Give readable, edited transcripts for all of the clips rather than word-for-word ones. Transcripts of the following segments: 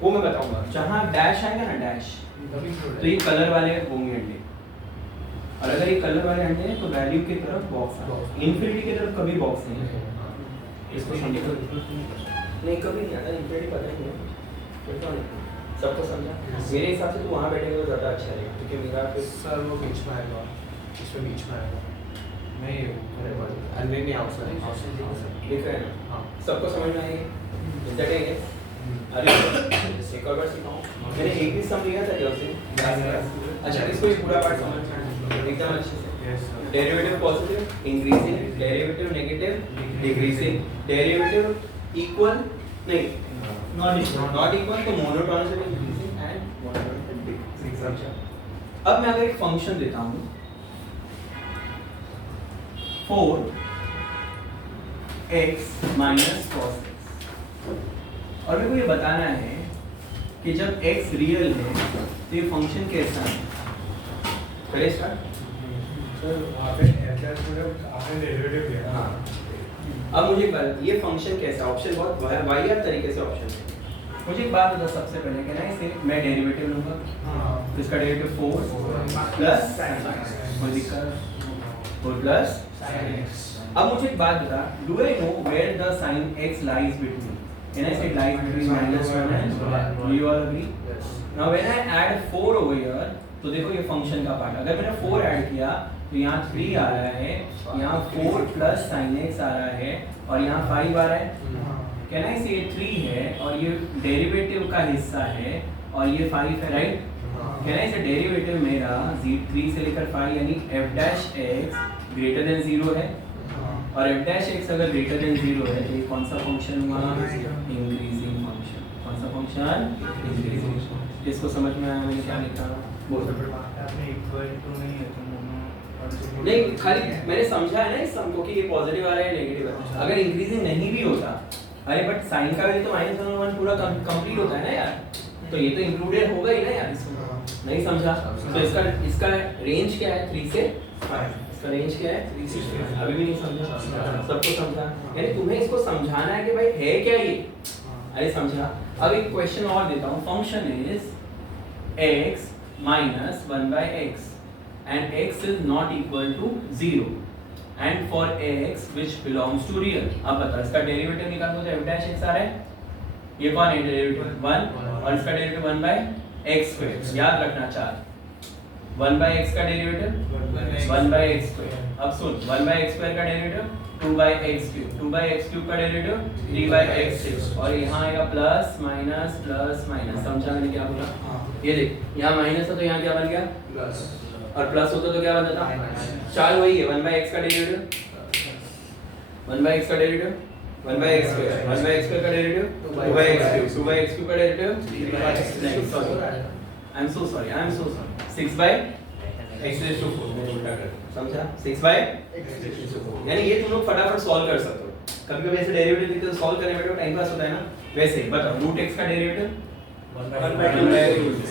वो मैं बताऊंगा। जहाँ डैश आएगा ना डैश, तो ये कलर वाले होंगे अंडे, और अगर ये कलर वाले अंडे हैं तो वैल्यू की तरफ बॉक्स है, इन्फिनिटी की तरफ कभी बॉक्स नहीं है। इसको समझो नहीं, कभी नहीं आता इन्फिनिटी, पता ही नहीं है सबको समझा। मेरे हिसाब से तो वहाँ बैठेगा तो ज़्यादा अच्छा रहेगा, क्योंकि मेरा फिर सर वो बीच में आएगा, इसमें बीच में आएगा नहीं, अंदर नहीं आउटसाइड दिख रहे हैं ना? हाँ सबको समझ में आएगी? इज दैट है? अरे एक और बार सिखाऊं, मैंने एक भी सम लिया था क्या उसे? अच्छा, इसको ये पूरा पार्ट समझ में एकदम अच्छे से। Derivative positive increasing, derivative negative decreasing, derivative equal नहीं नॉट इक्वल तो monotonous increasing and monotonous decreasing. अब मैं अगर एक फंक्शन देता हूं 4x माइनस cos x, और मेरे को ये बताना है कि जब x रियल है तो ये फंक्शन कैसा है। करें स्टार्ट। सर आपने डेरिवेटिव लिया। हाँ, अब मुझे ये फंक्शन कैसा, ऑप्शन बहुत वाहियात तरीके से ऑप्शन है। मुझे एक बात बता सबसे पहले, कि ना इसे मैं डेरिवेटिव लूंगा, तो इसका derivative 4 plus plus sin x। अब मुझे एक बात बता, do I know where the sin x lies between? Can I say it lies between -1 and 1? Do you all agree? Now when I add 4 over here, तो देखो ये function का part, अगर मैंने 4 ऐड किया तो यहाँ 3 आ रहा है, यहाँ 4 प्लस sin x आ रहा है, और यहाँ 5 आ रहा है। Can I say 3 है और ये डेरिवेटिव का हिस्सा है, और ये 5 है, right? Can I say derivative मेरा 3 से लेकर 5 यानी f dash x greater than 0 है, और f डैश x अगर ग्रेटर देन 0 है तो ये कौन सा फंक्शन हुआ? Increasing function. कौन सा फंक्शन? इंक्रीजिंग। इसको समझ में आया मैंने क्या लिखा? आपने इक्वल टू नहीं है तो नहीं, खाली मैंने समझा है ना इस सम को कि ये पॉजिटिव आ रहा है नेगेटिव आ रहा है। अगर इंक्रीजिंग नहीं भी होता, अरे बट साइन का वैल्यू तो -1 और 1 पूरा कंप्लीट होता है ना यार, तो ये तो इंक्लूडेड होगा ही ना यार। इसको नहीं समझा तो इसका रेंज क्या है? 3 से 5। इसका रेंज क्या है? 3 से 5। अभी भी नहीं समझा? सबको समझा? यानी तुम्हें इसको समझाना है कि भाई है क्या ये। अरे समझा। अब एक क्वेश्चन और देता हूँ, function is x minus 1 by x and x is not equal to 0 and for x which belongs to real। अब बता, इसका डेरिवेटिव निकाल दो तो f dash x आ रहा है, ये कौन है डेरिवेटिव? 1, और इसका डेरिवेटिव 1 by x स्क्वायर। याद रखना 4, 1 by x का डेरिवेटिव 1 by x स्क्वायर। अब सुन, 1 by x स्क्वायर का derivative 2 by x cube, 2 by x cube का डेरिवेटिव 3 by x क्यूब, और यहाँ आएगा प्लस माइनस प्लस माइनस। समझा मैंने क्या बोला? ये देख, यहाँ माइनस है तो यहाँ क्या बन गया? प्लस, और प्लस होता तो क्या बनता था? चाल वही है, 1 by x का डेरिवेटिव 1 by x का derivative 1 by x square, 1 by x square का derivative 2 by x cube, 2 by x cube का derivative 3 by x cube. I am so sorry 6 by x raised to 4। मैं उल्टा कर, समझा? 6 by x raised to 4। यानी ये तुम लोग फटाफट सॉल्व कर सकते हो। कभी-कभी ऐसे डेरिवेटिव दिखते तो सॉल्व करने बैठो टाइम पास होता है ना, वैसे ही बताओ। रूट x का डेरिवेटिव 1 by रूट x,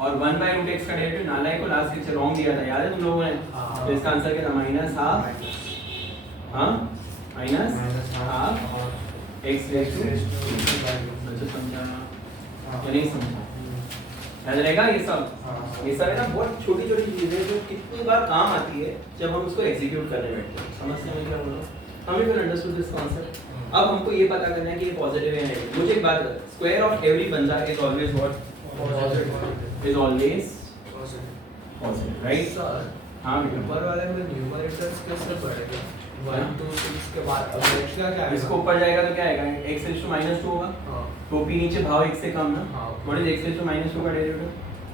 और 1 by रूट x का डेरिवेटिव नालायक को लास्ट लेक्चर रॉन्ग दिया था, याद है तुम लोगों ने? तो इसका आंसर क्या था? -12 हां -12 x raised to। समझा या नहीं समझा? याद रहेगा ये सब? ये सब है ना बहुत छोटी छोटी चीजें जो कितनी बार काम आती है जब हम उसको एग्जीक्यूट करने बैठते हैं। समझते हैं क्या बोल रहा हूँ? हमें फिर अंडरस्टूड दिस कॉन्सेप्ट। अब हमको ये पता करना है कि ये पॉजिटिव है या नेगेटिव। मुझे एक बात बता, स्क्वायर ऑफ एवरी बंदा is always what? Positive. Is always positive, right sir? हां बेटा। ऊपर वाले में न्यूमरेटर्स कैसे पढ़ेगा? 1 2 6 के बाद अब नेक्स्ट क्या आएगा? इसको ऊपर जाएगा तो क्या आएगा? x raised to -2 होगा। हां, तो p नीचे भाव 1 से कम ना। हां, what is x raised to -2 का डेरिवेटिव?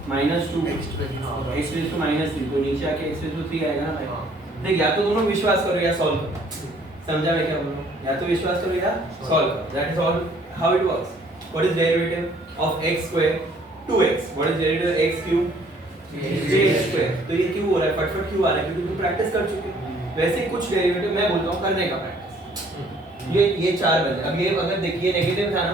-2 हां, x raised to -3, तो नीचे आके x raised to 3 आएगा ना भाई। हां। देख, या तो दोनों विश्वास करो या सॉल्व करो। समझा मैं क्या बोल रहा हूं? या तो विश्वास करो या सॉल्व करो। That is all how it works. What is derivative of x square 2x? What is derivative of x cube? j square. तो ये क्यों हो रहा है? फटफट क्यों आ रहा है? क्योंकि तुम प्रैक्टिस कर चुके हो। वैसे कुछ डेरिवेटिव मैं बोलता हूं करने का प्रैक्टिस। ये 4 बन। अब ये अगर देखिए नेगेटिव था ना,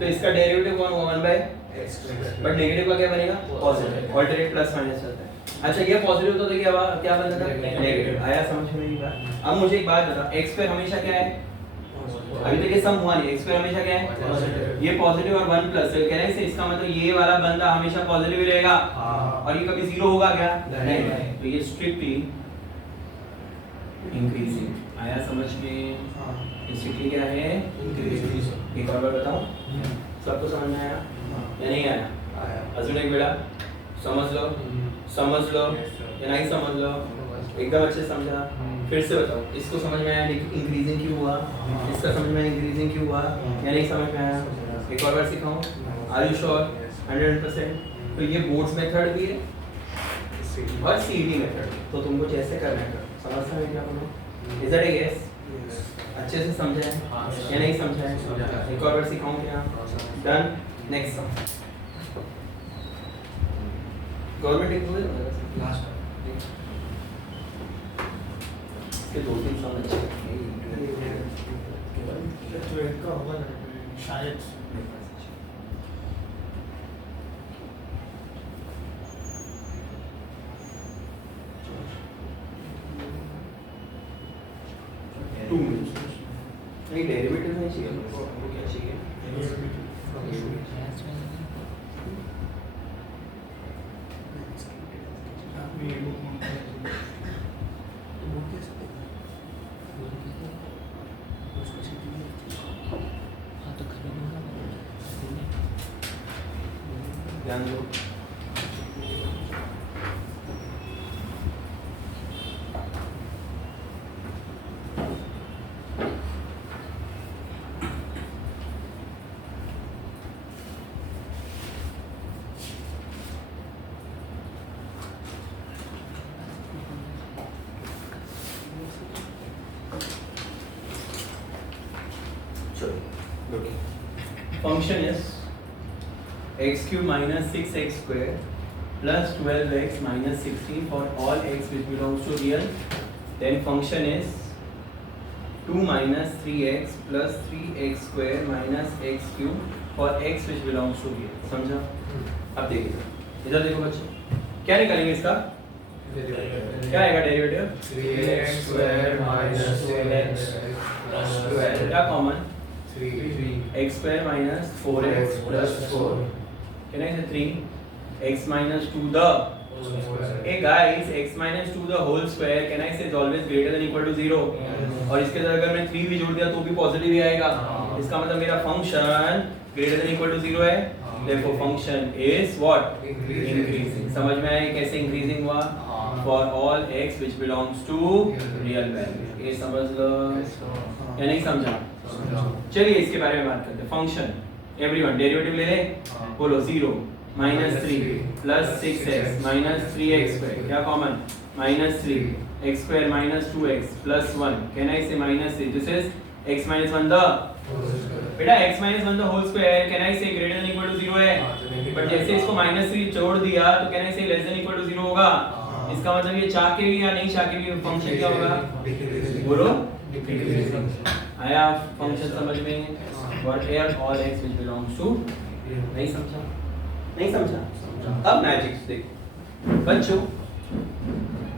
तो इसका डेरिवेटिव कौन होगा? 1 by x square. But negative का क्या बनेगा? पॉजिटिव। ऑल्टरनेट प्लस माइनस चलता है। अच्छा, ये पॉजिटिव होता तो क्या बनता था? नेगेटिव। आया समझ में? मेरी बात? अब मुझे एक बात बता, x स्क्वायर हमेशा क्या है? अभी तक ये सम हुआ नहीं, x स्क्वायर हमेशा क्या है ये पॉजिटिव और 1 प्लस, तो कहने से इसका मतलब ये वाला बंदा हमेशा पॉजिटिव ही रहेगा और ये कभी जीरो होगा क्या नहीं, तो ये स्ट्रिक्टली इंक्रीजिंग आया समझ में, स्ट्रिक्टली क्या है इंक्रीजिंग। एक और बार बताओ सबको समझ में आया या नहीं आया? अजून एक बेटा समझ लो या नहीं समझ लो, एकदम अच्छे से समझा, फिर से बताओ इसको समझ में आया इंक्रीजिंग क्यों हुआ, इसका समझ में आया इंक्रीजिंग क्यों हुआ या नहीं समझ में आया? एक और बार सिखाऊं, आर यू श्योर 100%? तो ये बोर्ड्स मेथड भी है और सीईटी मेथड, तो तुमको जैसे करना है समझता है क्या बोलो, इज दैट ए यस? अच्छे से समझा है या नहीं समझा है? एक और बार सिखाऊं क्या? Done. Next some government exam last के 2-3 सम अच्छे का होगा शायद नहीं डेरिवेटिव नहीं चाहिए हमको क्या चाहिए? ध्यान दो function is x cube minus 6x square plus 12x minus 16 for all x which belongs to real, then function is 2 minus 3x plus 3x square minus x cube for x which belongs to real। समझा? अब देखिए इधर देखो बच्चे क्या निकालेंगे इसका, क्या आएगा derivative 3x square minus 4x plus 12 क्या common 3 x square minus 4x plus 4, can I say 3 x minus 2 the hey guys x minus 2 the whole square can I say is always greater than equal to 0 और इसके साथ अगर मैं 3 भी जोड़ दिया तो भी पॉजिटिव ही आएगा, इसका मतलब मेरा function greater than equal to 0 है, therefore function is what increasing। समझ में आया कैसे increasing हुआ? for all x which belongs to real value, ये समझ लो या नहीं समझा? चलिए इसके बारे में बात करते हैं। फंक्शन एवरीवन डेरिवेटिव ले ले, बोलो 0 minus 3 plus 6x minus 3x square क्या common -3 x square minus 2x plus 1 can I say -3, this is x minus 1 the बेटा x minus 1 the whole square can I say greater than equal to 0 है, but जैसे इसको -3 जोड़ दिया तो can I say less than equal to 0 होगा, इसका मतलब ये चाह के भी या नहीं चाह के भी फंक्शन क्या होगा बोलो आया फंक्शन समझ में? whatever all x which belongs to नहीं समझा? नहीं समझा? अब मैजिक्स देख बच्चों,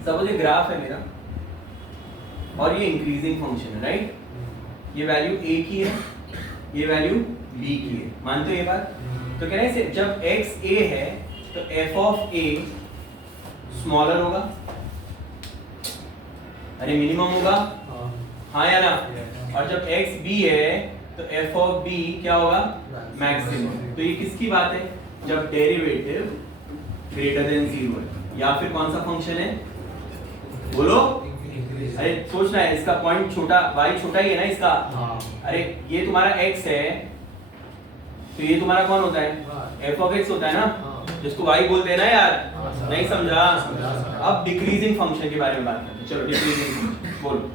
सपोज ये ग्राफ है मेरा और ये इंक्रीजिंग फंक्शन है राइट, ये वैल्यू a की है ये वैल्यू b की है, मानते हो ये बात? तो कह रहे हैं जब x a है तो f of a स्मॉलर होगा, अरे मिनिमम होगा हाँ या ना, और जब x b है तो f of b क्या होगा मैक्सिमम। तो ये किसकी बात है? जब डेरिवेटिव ग्रेटर देन 0 है, या फिर कौन सा फंक्शन है बोलो? अरे सोचना है, इसका पॉइंट छोटा y छोटा ही है ना इसका, अरे ये तुम्हारा x है तो ये तुम्हारा कौन होता है f of x होता है ना, जिसको y बोलते हैं ना यार, नहीं समझा? अब डिक्रीजिंग फंक्शन के बारे में बात करते हैं, चलो डिक्रीजिंग बोलो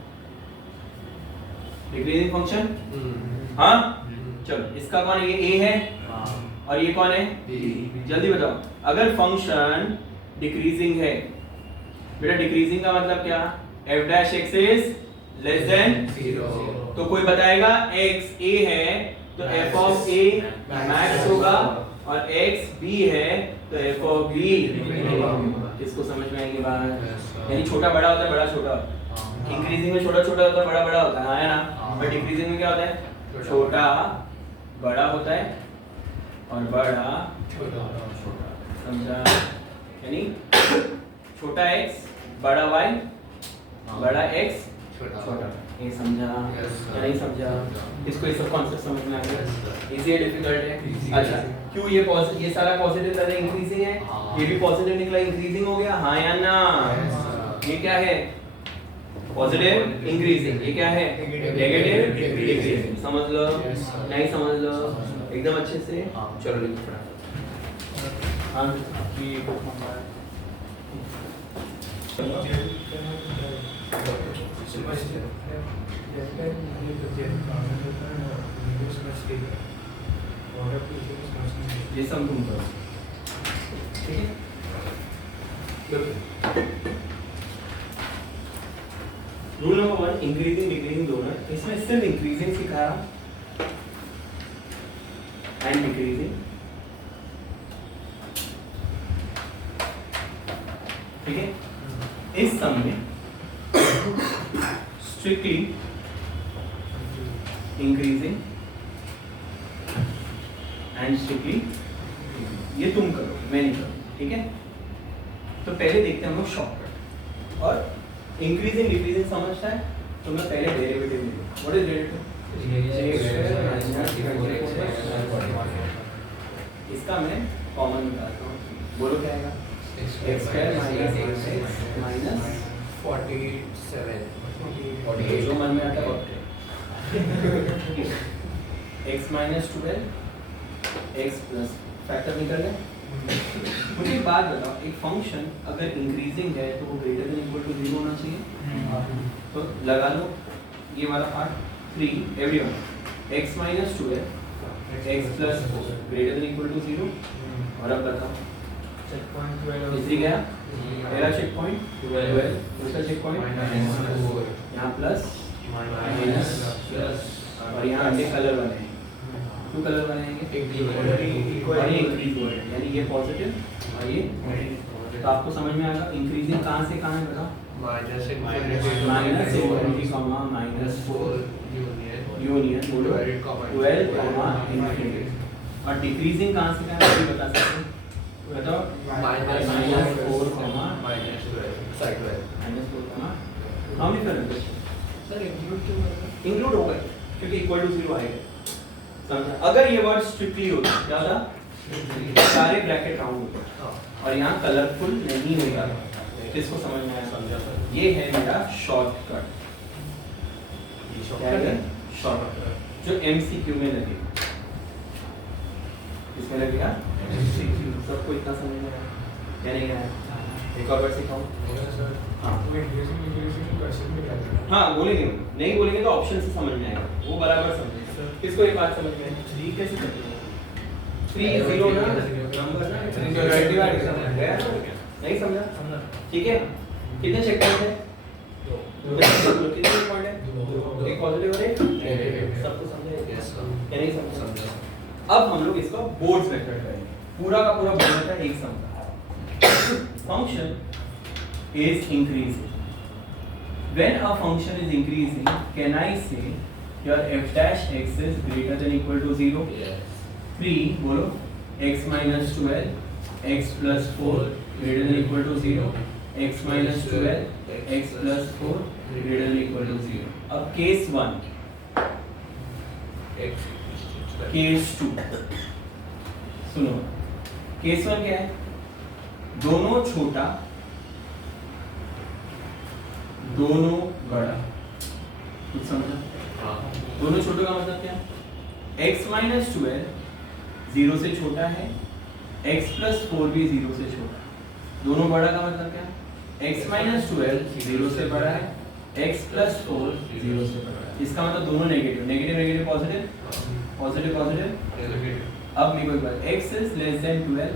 डिक्रीजिंग फंक्शन हाँ चलो इसका कौन है? ये a है और ये कौन है b, जल्दी बताओ। अगर फंक्शन डिक्रीजिंग है बेटा, डिक्रीजिंग का मतलब क्या? f dash x is less than 0, तो कोई बताएगा x a है तो f of a मैक्स होगा और x b है तो f of b इसको समझ में आएगी बात? यानी छोटा बड़ा होता है बड़ा छोटा, इंक्रीजिंग में छोटा छोटा होता है बड़ा बड़ा होता है हाँ या ना, बट डिक्रीजिंग में क्या होता है छोटा बड़ा होता है और बड़ा छोटा समझा? यानी छोटा x बड़ा y बड़ा x छोटा, ये समझा या नहीं समझा? इसको ये सब कॉन्सेप्ट समझ में आ गया? इजी है डिफिकल्ट है? अच्छा, क्यों ये सारा पॉजिटिव था इंक्रीजिंग है, ये भी पॉजिटिव निकला इंक्रीजिंग हो गया, हाँ या ना? ये क्या है? पॉजिटिव इंक्रीजिंग, ये क्या है? Negative decreasing. समझ लो नहीं समझ लो एकदम अच्छे से? चलो लिखो फटाफट। हाँ आपकी बुक मंगाया ये सब तुम करो, ठीक है? रूल नंबर 1 इंक्रीजिंग डिक्रीजिंग दोनों है। इसमें सिर्फ इंक्रीजिंग सिखाया एंड डिक्रीजिंग, ठीक है? इस सम में स्ट्रिक्टली इंक्रीजिंग एंड स्ट्रिक्टली, ये तुम करो मैं नहीं करूँ, ठीक है? तो पहले देखते हैं हम लोग शॉर्टकट। और इंक्रीजिंग डिक्रीजिंग समझता है तो मैं पहले डेरिवेटिव लूँगा। What is derivative? इसका मैं कॉमन निकालता हूँ, बोलो क्या आएगा? x square minus x minus 47 जो मन में आता है x minus 12 x plus factor निकल गया। मुझे एक बात बताओ, एक फंक्शन अगर इंक्रीजिंग है तो वो ग्रेटर देन इक्वल टू 0 होना चाहिए। तो लगा लो ये वाला part 3 everyone x minus 12 x plus 4 greater than equal to 0। और अब बताओ चेक पॉइंट 12 इसी गया पहला चेक पॉइंट 12, दूसरा चेक पॉइंट यहाँ प्लस माइनस प्लस, और यहाँ अंडे कलर बने हैं, टू कलर बनाएंगे और ये इंक्रीज हो रहा है, यानी ये पॉजिटिव और ये। तो आपको समझ में आएगा इंक्रीजिंग कहाँ से कहाँ है बताओ? माइनस से माइनस 4 यूनियन बोलो 12 इंफिनिटी। और डिक्रीजिंग कहाँ से कहाँ है बता सकते हैं? बताओ माइनस 4 माइनस 4 हाउ मेनी करेंगे सर इंक्लूड क्यों करते हैं? इंक्लूड होगा क्योंकि इक्वल टू 0 आएगा। समझा? अगर ये वर्ड स्ट्रिक्टली होता क्या था? सारे ब्रैकेट राउंड होते और यहाँ कलरफुल नहीं होगा। किसको समझ में आया? समझा सर? ये है मेरा शॉर्टकट। क्या है? शॉर्टकट जो MCQ में लगेगा। इसमें लगेगा MCQ। सबको इतना समझ में आया क्या नहीं आया? एक और बार सिखाऊं? हाँ हाँ बोलेंगे, नहीं बोलेंगे तो ऑप्शन से समझ में आएगा, वो बराबर समझेगा। किसको ये बात समझ में आई? 3 कैसे करते हैं? 3 0 ना नंबर ना नहीं समझा? ठीक है? कितने चेक पॉइंट है? 2 कितने चेक पॉइंट है? एक पॉजिटिव और एक नेगेटिव। सबको समझा या नहीं समझा? अब हम लोग इसका बोर्ड्स मेथड करेंगे, पूरा का पूरा बोर्ड मेथड एक समझा। Function is increasing. When a function is increasing, can I say your f dash x is greater than equal to 0? Yes. 3 बोलो x minus 12 x plus 4 greater than equal to 0, x minus 12 x plus 4 greater than equal to 0. अब case 1 case 2 सुनो, case 1 क्या है? दोनों छोटा दोनों बड़ा, कुछ समझा? दोनों छोटे का मतलब क्या? x माइनस 12 0 से छोटा है, x प्लस 4 भी 0 से छोटा है। दोनों बड़ा का मतलब क्या? x माइनस 12 0 से बड़ा है, x प्लस 4 0 से बड़ा है। इसका मतलब दोनों negative negative negative positive positive positive. अब मेरे को एक बात, x इज लेस देन 12,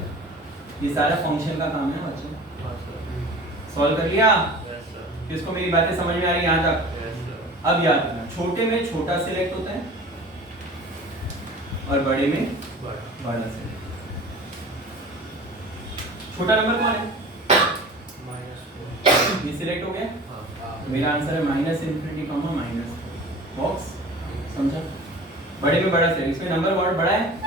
ये सारा फंक्शन का काम है बच्चों। सॉल्व कर लिया? किसको मेरी बातें समझ में आ रही यहाँ तक? अब याद रखना, छोटे में छोटा सिलेक्ट होता है और बड़े में बड़ा सिलेक्ट। छोटा नंबर कौन है? -4। ये सिलेक्ट हो गया। मेरा आंसर है -∞, -4 बॉक्स। समझा? बड़े में बड़ा से इसमें नंबर व्हाट बड़ा है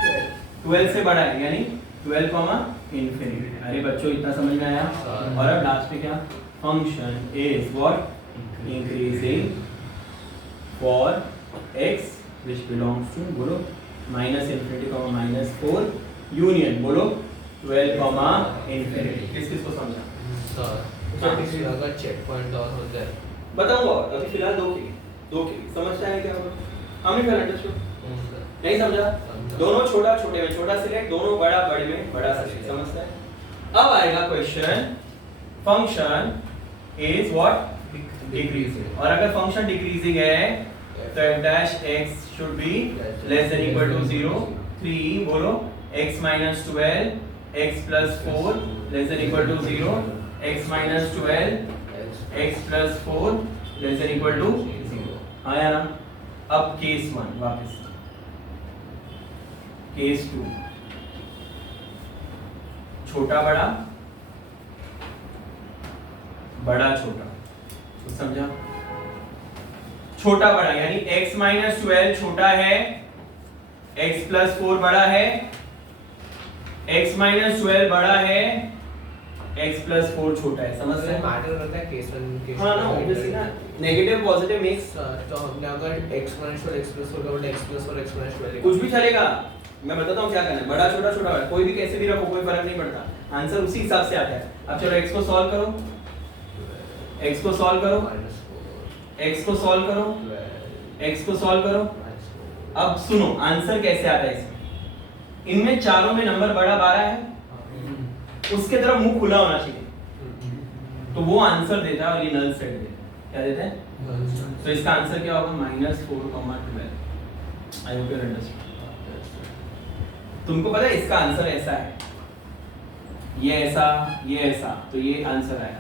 12 से बड़ा है यानी 12 कॉमा इन्फिनिटी। अरे बच्चों इतना समझ में आया। और अब लास्ट में क्या function is what increasing for x which belongs to बोलो minus infinity comma minus 4 union बोलो 12 कॉमा इन्फिनिटी। किस किस को समझा सर अगर चेक पॉइंट और हो जाए बताऊंगा। अभी फिलहाल दो के समझ में आया क्या होगा हमने कर अंडरस्टूड नहीं समझा। दोनों छोटा छोटे में छोटा सिलेक्ट दोनों बड़ा बड़े में बड़ा सिलेक्ट समझता है। अब आएगा question function is what decreasing और अगर फंक्शन डिक्रीजिंग है तो f dash x should be less than equal to 0 3 बोलो x minus 12 x plus 4 less than equal to 0 x minus 12 x plus 4 less than equal to 0 आया ना। अब case 1 वापस case 2 छोटा बड़ा बड़ा छोटा तो समझा। छोटा बड़ा यानी x minus 12 छोटा है x plus 4 बड़ा है x minus 12 बड़ा है x plus 4 छोटा है समझ रहे हैं। मैटर करता है केस 1 केस हाँ ना ऑब्वियसली ना नेगेटिव पॉजिटिव मिक्स तो हमने अगर x minus 12 x plus 4 का x plus 4 x minus 12 कुछ भी चलेगा। मैं बताता हूँ क्या करना है बड़ा छोटा छोटा बड़ा कोई भी कैसे भी रखो कोई फर्क नहीं पड़ता आंसर उसी हिसाब से आता है। अब चलो x को सॉल्व करो x को सॉल्व करो x को सॉल्व करो x को सॉल्व करो। अब सुनो आंसर कैसे आता है इसमें इनमें चारों में नंबर बड़ा 12 है उसके तरफ मुंह खुला होना चाहिए तो वो आंसर देता है और ये नल सेट देता है क्या देता है। तो इसका आंसर क्या होगा -4,12। आई होप यू अंडरस्टैंड। तुमको पता है इसका आंसर ऐसा है ये ऐसा तो ये आंसर आया।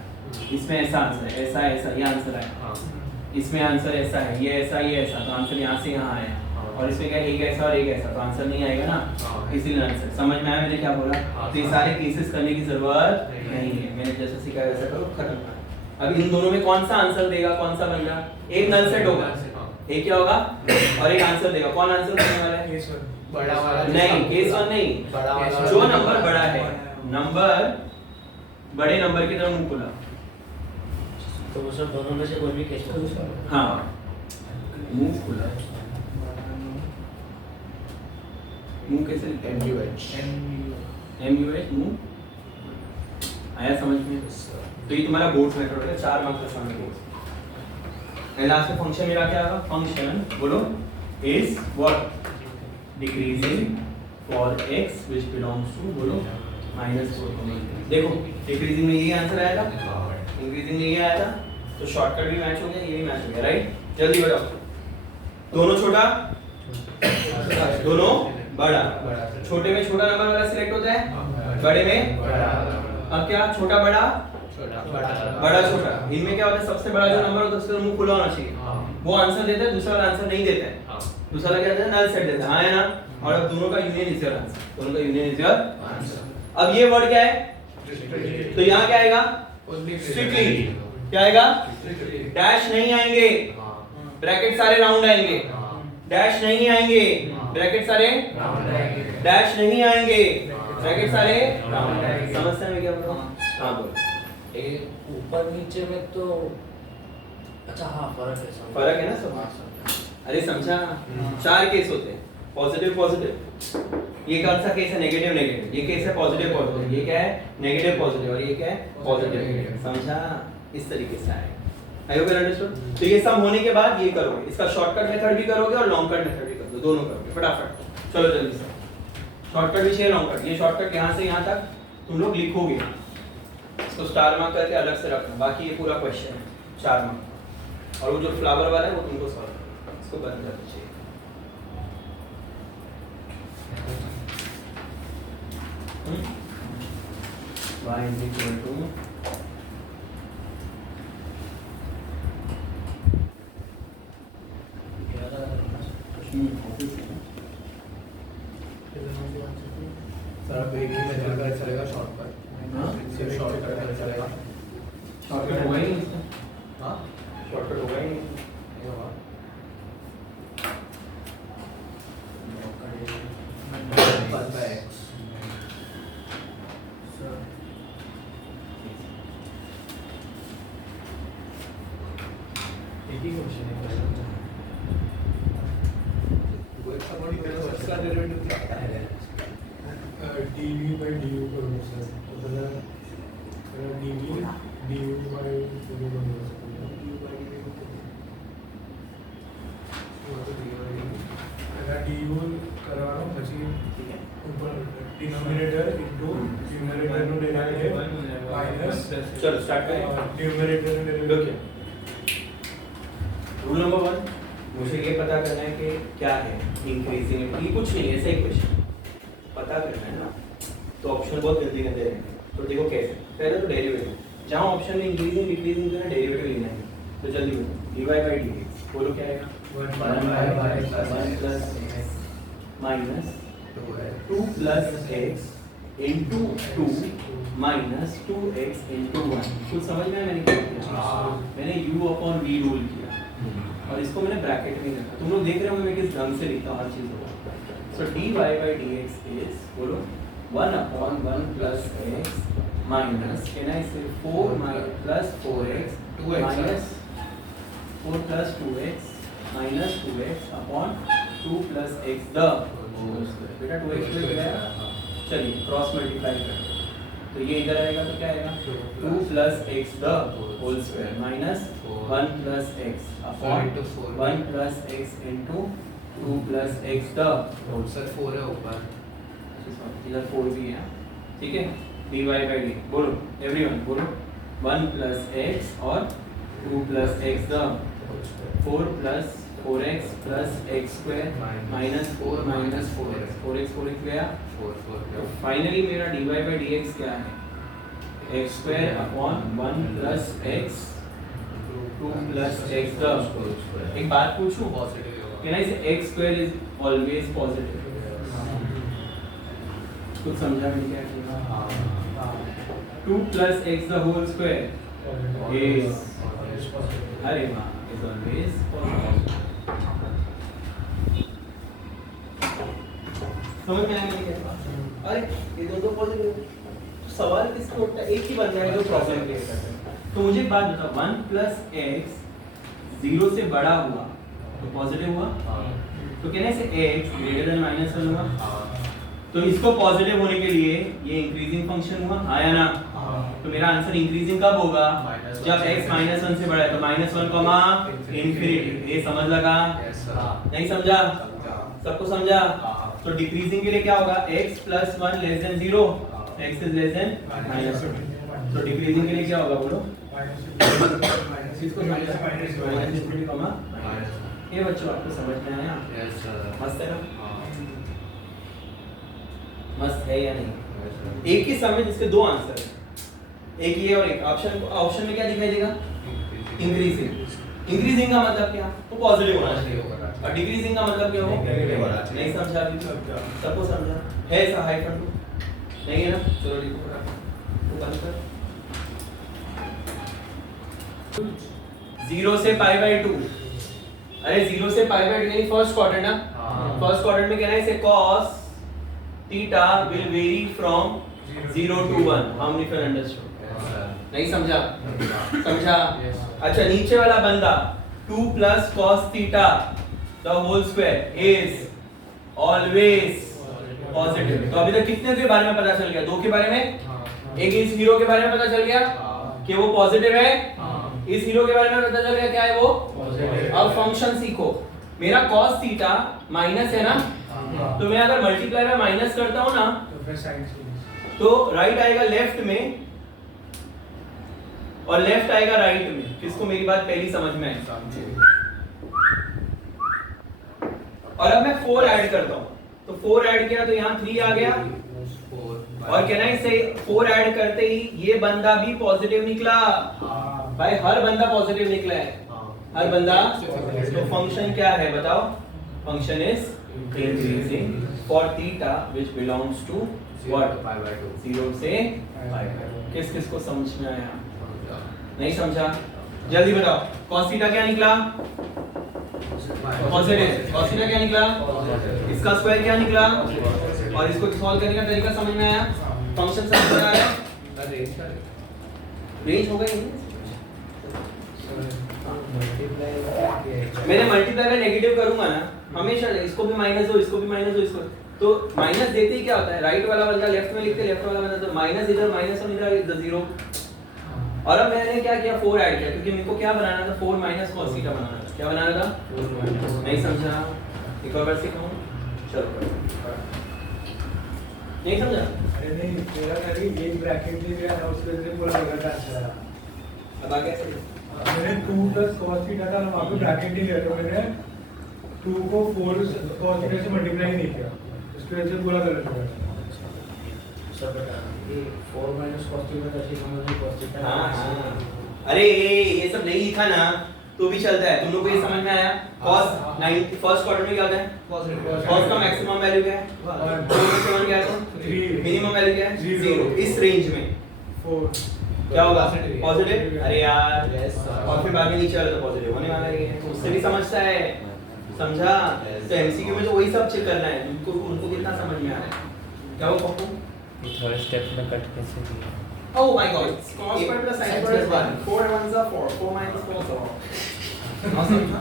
इसमें ऐसा आंसर है ऐसा ये आंसर आया। इसमें आंसर ऐसा है ये ऐसा तो आंसर यहाँ से यहाँ आया। और इसमें क्या एक ऐसा और एक ऐसा तो आंसर नहीं आएगा ना इसीलिए आंसर समझ में आया मैंने क्या बोला। तो ये सारे केसेस करने की जरूरत नहीं है मैंने जैसा सिखाया वैसा करो खत्म। अब इन दोनों में कौन सा आंसर देगा कौन सा बनेगा एक नल सेट होगा एक क्या होगा और एक आंसर देगा। कौन आंसर देने वाला है बड़ा वाला नहीं केस 1 नहीं बड़ा वाला जो नंबर बड़ा है नंबर बड़े नंबर की तरफ मुंह खुला। तो वो सब दोनों में से कोई भी केस हो। हाँ मुंह खुला मुंह कैसे MUH मुंह आया समझ में। तो ये तुम्हारा बोर्ड मेथड है 4 मार्क्स का सामने बोर्ड। एंड लास्ट में फंक्शन मेरा क्या होगा फंक्शन बोलो is what decreasing for x which belongs to बोलो -4। देखो डिक्रीजिंग में ये आंसर आया था इंक्रीजिंग में ये आया था तो शॉर्टकट भी मैच हो गया ये भी मैच हो गया राइट। जल्दी बताओ दोनों छोटा दोनों बड़ा छोटे में छोटा नंबर वाला सिलेक्ट होता है बड़े में अब क्या छोटा बड़ा बड़ा छोटा इनमें क्या होता है सबसे बड़ा जो नंबर होता है उसका मुंह खुला होना चाहिए वो आंसर देता है दूसरा वाला आंसर नहीं देता है दूसरा वाला क्या देता है नल सेट देता है हाँ है ना। और अब दोनों का यूनियन इज योर आंसर दोनों का यूनियन इज योर आंसर। अब ये वर्ड क्या है तो यहाँ क्या आएगा स्ट्रिक्टली क्या आएगा डैश नहीं आएंगे ब्रैकेट सारे राउंड आएंगे डैश नहीं आएंगे ब्रैकेट सारे डैश नहीं आएंगे ब्रैकेट सारे समस्या में क्या बोल हाँ बोल ऊपर नीचे में तो अच्छा हाँ फर्क है ना सब। अरे समझा 4 केस होते हैं पॉजिटिव ये कौन सा केस है नेगेटिव ये केस है पॉजिटिव ये क्या है नेगेटिव पॉजिटिव और ये क्या है पॉजिटिव समझा इस तरीके से आएगा। आई होप यू अंडरस्टूड। तो ये सब होने के बाद ये करोगे इसका शॉर्टकट मेथड भी करोगे और लॉन्ग कट मेथड भी करोगे दोनों करोगे फटाफट। चलो जल्दी से शॉर्टकट भी चाहिए लॉन्ग कट। ये शॉर्टकट यहाँ से यहाँ तक तुम लोग लिखोगे इसको स्टार मार्क करके अलग से रखना बाकी ये पूरा क्वेश्चन है 4 मार्क और वो जो फ्लावर वाला है वो तुमको सॉल्व करना इसको बंद कर दीजिए। y is equal to sir अब एक ही मेथड का चलेगा शॉर्टकट सिर्फ शॉर्टकट का चलेगा शॉर्टकट होगा ही नहीं शॉर्टकट होगा ही नहीं नहीं होगा एक ही क्वेश्चन है वो एक सपोर्ट करेगा उसका डेरिवेटिव क्या है dv by du करो सर तो पहला dv du by du करो अगर du करवानो પછી ऊपर डिनोमिनेटर इनटू न्यूमरेटर નો डेरिवेटिव माइनस चलो स्टार्ट करें न्यूमरेटर નો लोग डेरिवेटिव रूल नंबर 1 मुझे ये पता करना है कि क्या है इंक्रीजिंग ये कुछ नहीं ऐसा ही क्वेश्चन पता करना है ना तो ऑप्शन बहुत गंदे गंदे रहेंगे तो देखो कैसे पहले तो डेरिवेटिव जहां ऑप्शन में इंक्रीजिंग डिक्रीजिंग का डेरिवेटिव लेना है तो जल्दी बोलो dy by dx बोलो क्या आएगा 1 plus x minus 2 plus x into 2 minus 2x into 1 कुछ समझ में आया मैंने क्या किया मैंने u upon v रूल किया और इसको मैंने ब्रैकेट में रखा तुम लोग देख रहे हो मैं किस ढंग से लिखता हूँ हर चीज को so dy by dx is बोलो 1 upon 1 plus x minus can I say 4 plus 4x 2x minus 4 plus 2x minus 2x upon 2 plus x the whole square बेटा 2x में क्या है चलिए क्रॉस मल्टीप्लाई करते हैं तो ये इधर आएगा तो क्या आएगा 2 plus x the whole square minus 1 plus x upon 1 plus x into 2 plus x the और सर 4 है ऊपर इधर 4 भी है ठीक है dy by d बोलो एवरीवन बोलो 1 plus x और 2 plus x the 4 plus 4x plus x square minus 4 minus 4x 4x 4x गया 4 तो फाइनली मेरा dy by dx क्या है x square upon 1 plus x 2 plus x the एक बात पूछूं पॉजिटिव होगा can I say x square is always positive कुछ समझा मैंने क्या किया हां 2 plus x the whole square is अरे वाह is always positive समझ में आया मैंने क्या कहा? अरे ये दोनों पॉजिटिव सवाल किसको उठता है एक ही बंदा है जो प्रॉब्लम क्रिएट करता है तो मुझे एक बात बताओ 1 plus x 0 से बड़ा हुआ तो पॉजिटिव हुआ तो कहने से x greater than -1 हुआ तो इसको पॉजिटिव होने के लिए ये इंक्रीजिंग फंक्शन हुआ हाँ या ना तो मेरा आंसर इंक्रीजिंग कब होगा जब x -1 से बड़ा है तो -1 कॉमा इंफिनिटी ये समझ लगा यस सर नहीं समझा सबको समझा तो डिक्रीजिंग के लिए क्या होगा x plus 1 less than 0 x is less than -1 तो डिक्रीजिंग के लिए क्या होगा बोलो इसको -infinity कॉमा ये बच्चों आपको समझ में आया यस सर मस्त है ना मस्त है या नहीं एक ही समय जिसके दो आंसर है एक ये और एक ऑप्शन में क्या दिखाई देगा इंक्रीजिंग इंक्रीजिंग का मतलब क्या तो पॉजिटिव होना चाहिए और डिक्रीजिंग का मतलब क्या हो नहीं समझा अभी सबको समझा है ऐसा हाइफन नहीं है ना चलो लिखो तो बंद कर 0 से पाई बाय 2 अरे 0 से पाई बाय 2 यानी फर्स्ट क्वाड्रेंट ना फर्स्ट क्वाड्रेंट में कहना है इसे cos theta will very from 0 to 1 how many can understood नहीं समझा समझा अच्छा नीचे वाला बंदा 2 plus cos theta the whole square is always positive तो अभी तक कितने के बारे में पता चल गया दो के बारे में एक इस हीरो के बारे में पता चल गया कि वो पॉजिटिव है इस हीरो के बारे में पता चल गया क्या है वो अब फंक्शन सीखो मेरा cos थीटा माइनस है ना तो मैं अगर मल्टीप्लाई में माइनस करता हूं ना तो फिर साइन तो राइट आएगा लेफ्ट में और लेफ्ट आएगा राइट में किसको मेरी बात पहली समझ में आई और अब मैं 4 ऐड करता हूं तो 4 ऐड किया तो यहां 3 आ गया और कहना है से 4 ऐड करते ही ये बंदा भी पॉजिटिव निकला भाई हर बंदा पॉजिटिव निकला है हर बंदा तो फंक्शन क्या है बताओ function is increasing for theta which belongs to what 0 से किस किस को समझ में आया नहीं समझा जल्दी बताओ cos थीटा क्या निकला पॉजिटिव cos थीटा क्या निकला इसका स्क्वायर क्या निकला और इसको सॉल्व करने का तरीका समझ में आया फंक्शन समझ में आया रेंज हो गई मैंने मल्टीप्लाई में नेगेटिव करूंगा ना हमेशा, इसको भी माइनस दो, इसको भी माइनस दो, इसको तो माइनस देते ही क्या होता है, राइट वाला बंदा लेफ्ट में लिखते, लेफ्ट वाला बंदा तो माइनस इधर, माइनस और इधर 0। और अब मैंने क्या किया, 4 ऐड किया क्योंकि मेरे को क्या बनाना था, 4 माइनस cos थीटा बनाना था। क्या बनाना था, नहीं समझा, एक और बार सिखाऊं, चलो नहीं समझा। अरे नहीं मेरा खाली एक ब्रैकेट ले लिया ना, उसके लिए पूरा गलत आंसर आया। अब आगे कैसे, मैंने 2 प्लस cos थीटा था, वहाँ पे ब्रैकेट नहीं लिया तो मैंने 2 को 4 cos थीटा से मल्टीप्लाई नहीं किया, उसकी वजह से पूरा गलत हो गया। सब बता ये 4 minus cos theta का ठीक समझ cos theta हाँ। अरे ये सब नहीं लिखा ना तो भी चलता है, तुम लोग को ये समझ में आया। cos 90 फर्स्ट क्वार्टर में क्या होता है, cos का मैक्सिमम वैल्यू क्या है, 1 क्या है, मिनिमम वैल्यू क्या है, 0। इस रेंज में 4 क्या होगा, पॉजिटिव। अरे यार और फिर आगे नीचे वाला तो पॉजिटिव होने वाला ही है, तो उससे भी समझता है, समझा। तो एमसीक्यू में तो वही सब चेक करना है, उनको कितना समझ में आ रहा है। क्या हो पप्पू, थोड़े स्टेप्स में कट कैसे किया? Oh my God, cos square plus sin square is 1. 4 and 1 are 4. 4 minus 4 is 4. now समझा।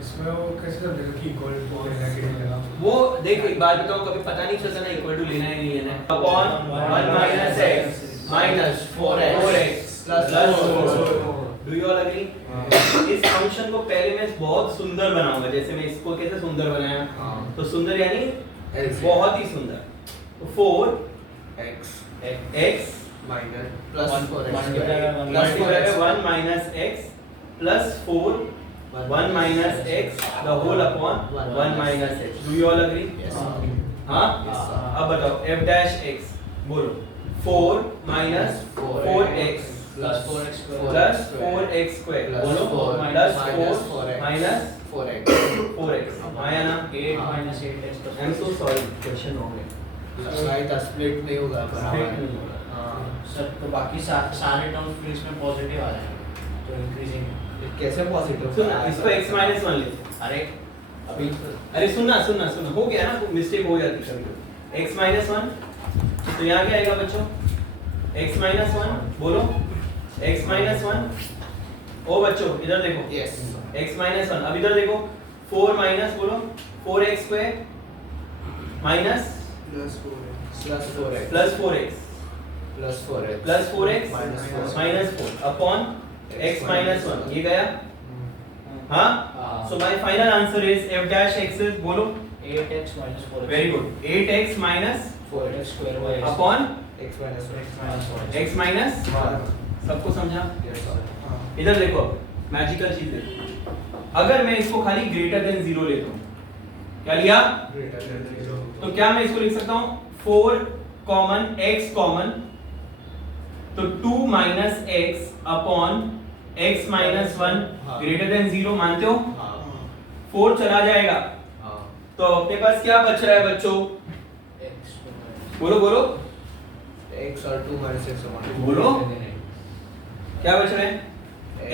इसमें वो कैसे कर देगा कि इक्वल टू नेगेटिव लेना, वो देख एक बात बताओ, कभी पता नहीं चलता ना इक्वल टू लेना है नहीं लेना है। Upon 1 minus x minus 4x plus 4। Do you all agree? इस फंक्शन को पहले मैं बहुत सुंदर बनाऊंगा, जैसे मैं इसको कैसे सुंदर बनाया, तो सुंदर यानी बहुत ही सुंदर। तो 4x minus plus 4x plus 1 minus x plus 4 1 minus x the whole upon 1 minus x. Do you all agree? Yes. हाँ? Yes, sir. अब बताओ f dash x बोलो 4 minus 4x plus 4x square plus 4x square बोलो plus 4 minus 4x आया ना 8 minus 8x plus I am so sorry question wrong है right split नहीं होगा बराबर। सर तो बाकी सारे टर्म्स फिर इसमें पॉजिटिव आ जाएंगे तो इंक्रीजिंग कैसे पॉजिटिव? सुन इसको x minus 1 ले अरे अभी अरे सुनना हो गया ना, मिस्टेक हो जाती है कभी। x minus 1 तो यहाँ क्या आएगा बच्चों, x minus 1 बोलो x minus 1। ओ बच्चों इधर देखो, यस x minus 1। अब इधर देखो 4 minus बोलो 4x square minus plus 4x plus 4x plus 4x plus 4x minus 4 upon x minus 1 ये गया। हाँ, so my final answer is f dash x is बोलो 8x minus 4x very good 8x minus 4x square by x upon x minus x minus 4x x minus 1 सबको समझा। Yes sir. इधर देखो magical चीज देखो, अगर मैं इसको खाली ग्रेटर देन 0 लेता हूँ, क्या लिया, ग्रेटर देन 0 तो क्या मैं इसको लिख सकता हूँ 4 कॉमन x कॉमन, तो 2 minus x upon x minus 1 हाँ। ग्रेटर देन 0 मानते हो, हां 4 चला जाएगा हां तो अपने पास क्या बच रहा है बच्चों, x बोलो बोलो x और 2 minus x समान बोलो क्या बच रहा है,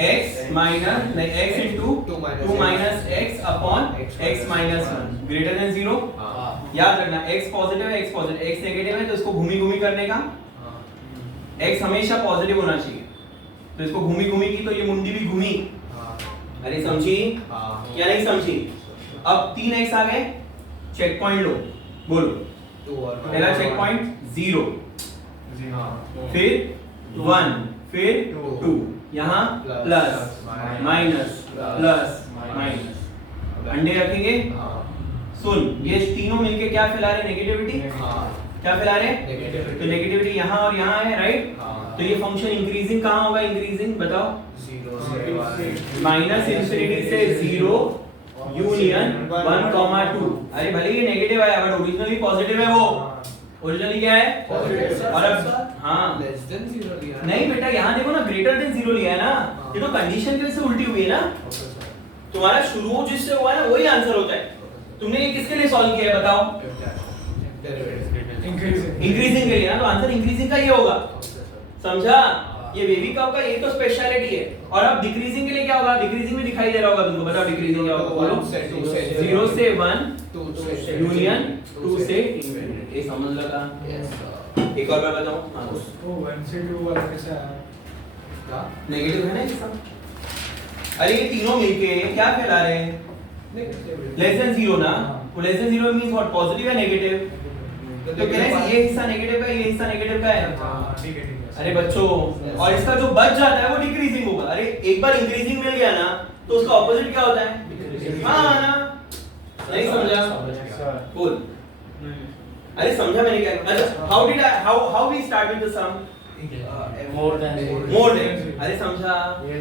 x माइनस नहीं x into 2 minus x upon x minus 1 greater than 0। हां याद रखना x पॉजिटिव है, x पॉजिटिव, x नेगेटिव है तो इसको घूमी करने का, x हमेशा पॉजिटिव होना चाहिए, तो इसको घूमी की तो ये मुंडी भी घूमी। हां अरे समझी हां या नहीं समझी। अब 3x आ गए, चेक पॉइंट लो, बोलो 2 और पहला चेक पॉइंट 0 हां फिर 1 फिर 2 यहाँ प्लस माइनस प्लस माइनस अंडे रखेंगे। हां सुन ये तीनों मिलके क्या फैला रहे, नेगेटिविटी। हां क्या फैला रहे, नेगेटिविटी तो नेगेटिविटी यहाँ और यहाँ है राइट, हां तो ये फंक्शन इंक्रीजिंग कहाँ होगा, इंक्रीजिंग बताओ, 0 से 1 माइनस इंफिनिटी से 0 यूनियन 1,2। अरे भले ये नेगेटिव आया बट ओरिजिनली पॉजिटिव है, वो ओरिजिनली क्या है Positive। और अब हाँ लेस देन 0 लिया है। नहीं बेटा यहाँ देखो ना ग्रेटर देन 0 लिया है ना, ये तो कंडीशन की वजह से उल्टी हुई है ना, ओके सर तुम्हारा शुरू जिससे हुआ है ना वही आंसर होता है। तुमने ये किसके लिए सॉल्व किया है बताओ, डेरिवेटिव इंक्रीजिंग इंक्रीजिंग के लिए ना, तो आंसर इंक्रीजिंग का ही होगा, ओके सर समझा। ये बेबी कर्व का ये तो स्पेशलिटी है। और अब डिक्रीजिंग के लिए क्या होगा, डिक्रीजिंग में दिखाई दे रहा होगा तुमको, बताओ डिक्रीजिंग क्या होगा, बोलो 0 से 1 2 से यूनियन 2 से इंफिनिटी, ये समझ लगा। यस सर एक और बार बताऊं, हाँ उसको 1 से 2 वाला कैसे आया, क्या नेगेटिव है ना ये सब। अरे ये तीनों मिलके क्या कहला रहे हैं? लेस देन जीरो ना। तो less than zero means what, positive या नेगेटिव? तो कह रहे हैं ये हिस्सा नेगेटिव का है, ये हिस्सा नेगेटिव का है। हाँ ठीक है अरे बच्चों, और इसका जो बच जाता है वो डिक्रीजिंग होगा। अरे एक बार इंक्रीजिंग मिल गया ना तो उसका ऑपोजिट क्या होता है? हाँ ना, नहीं समझा? बोल। अरे समझा मैंने क्या? अच्छा, how we start with the sum? More than more than. अरे समझा?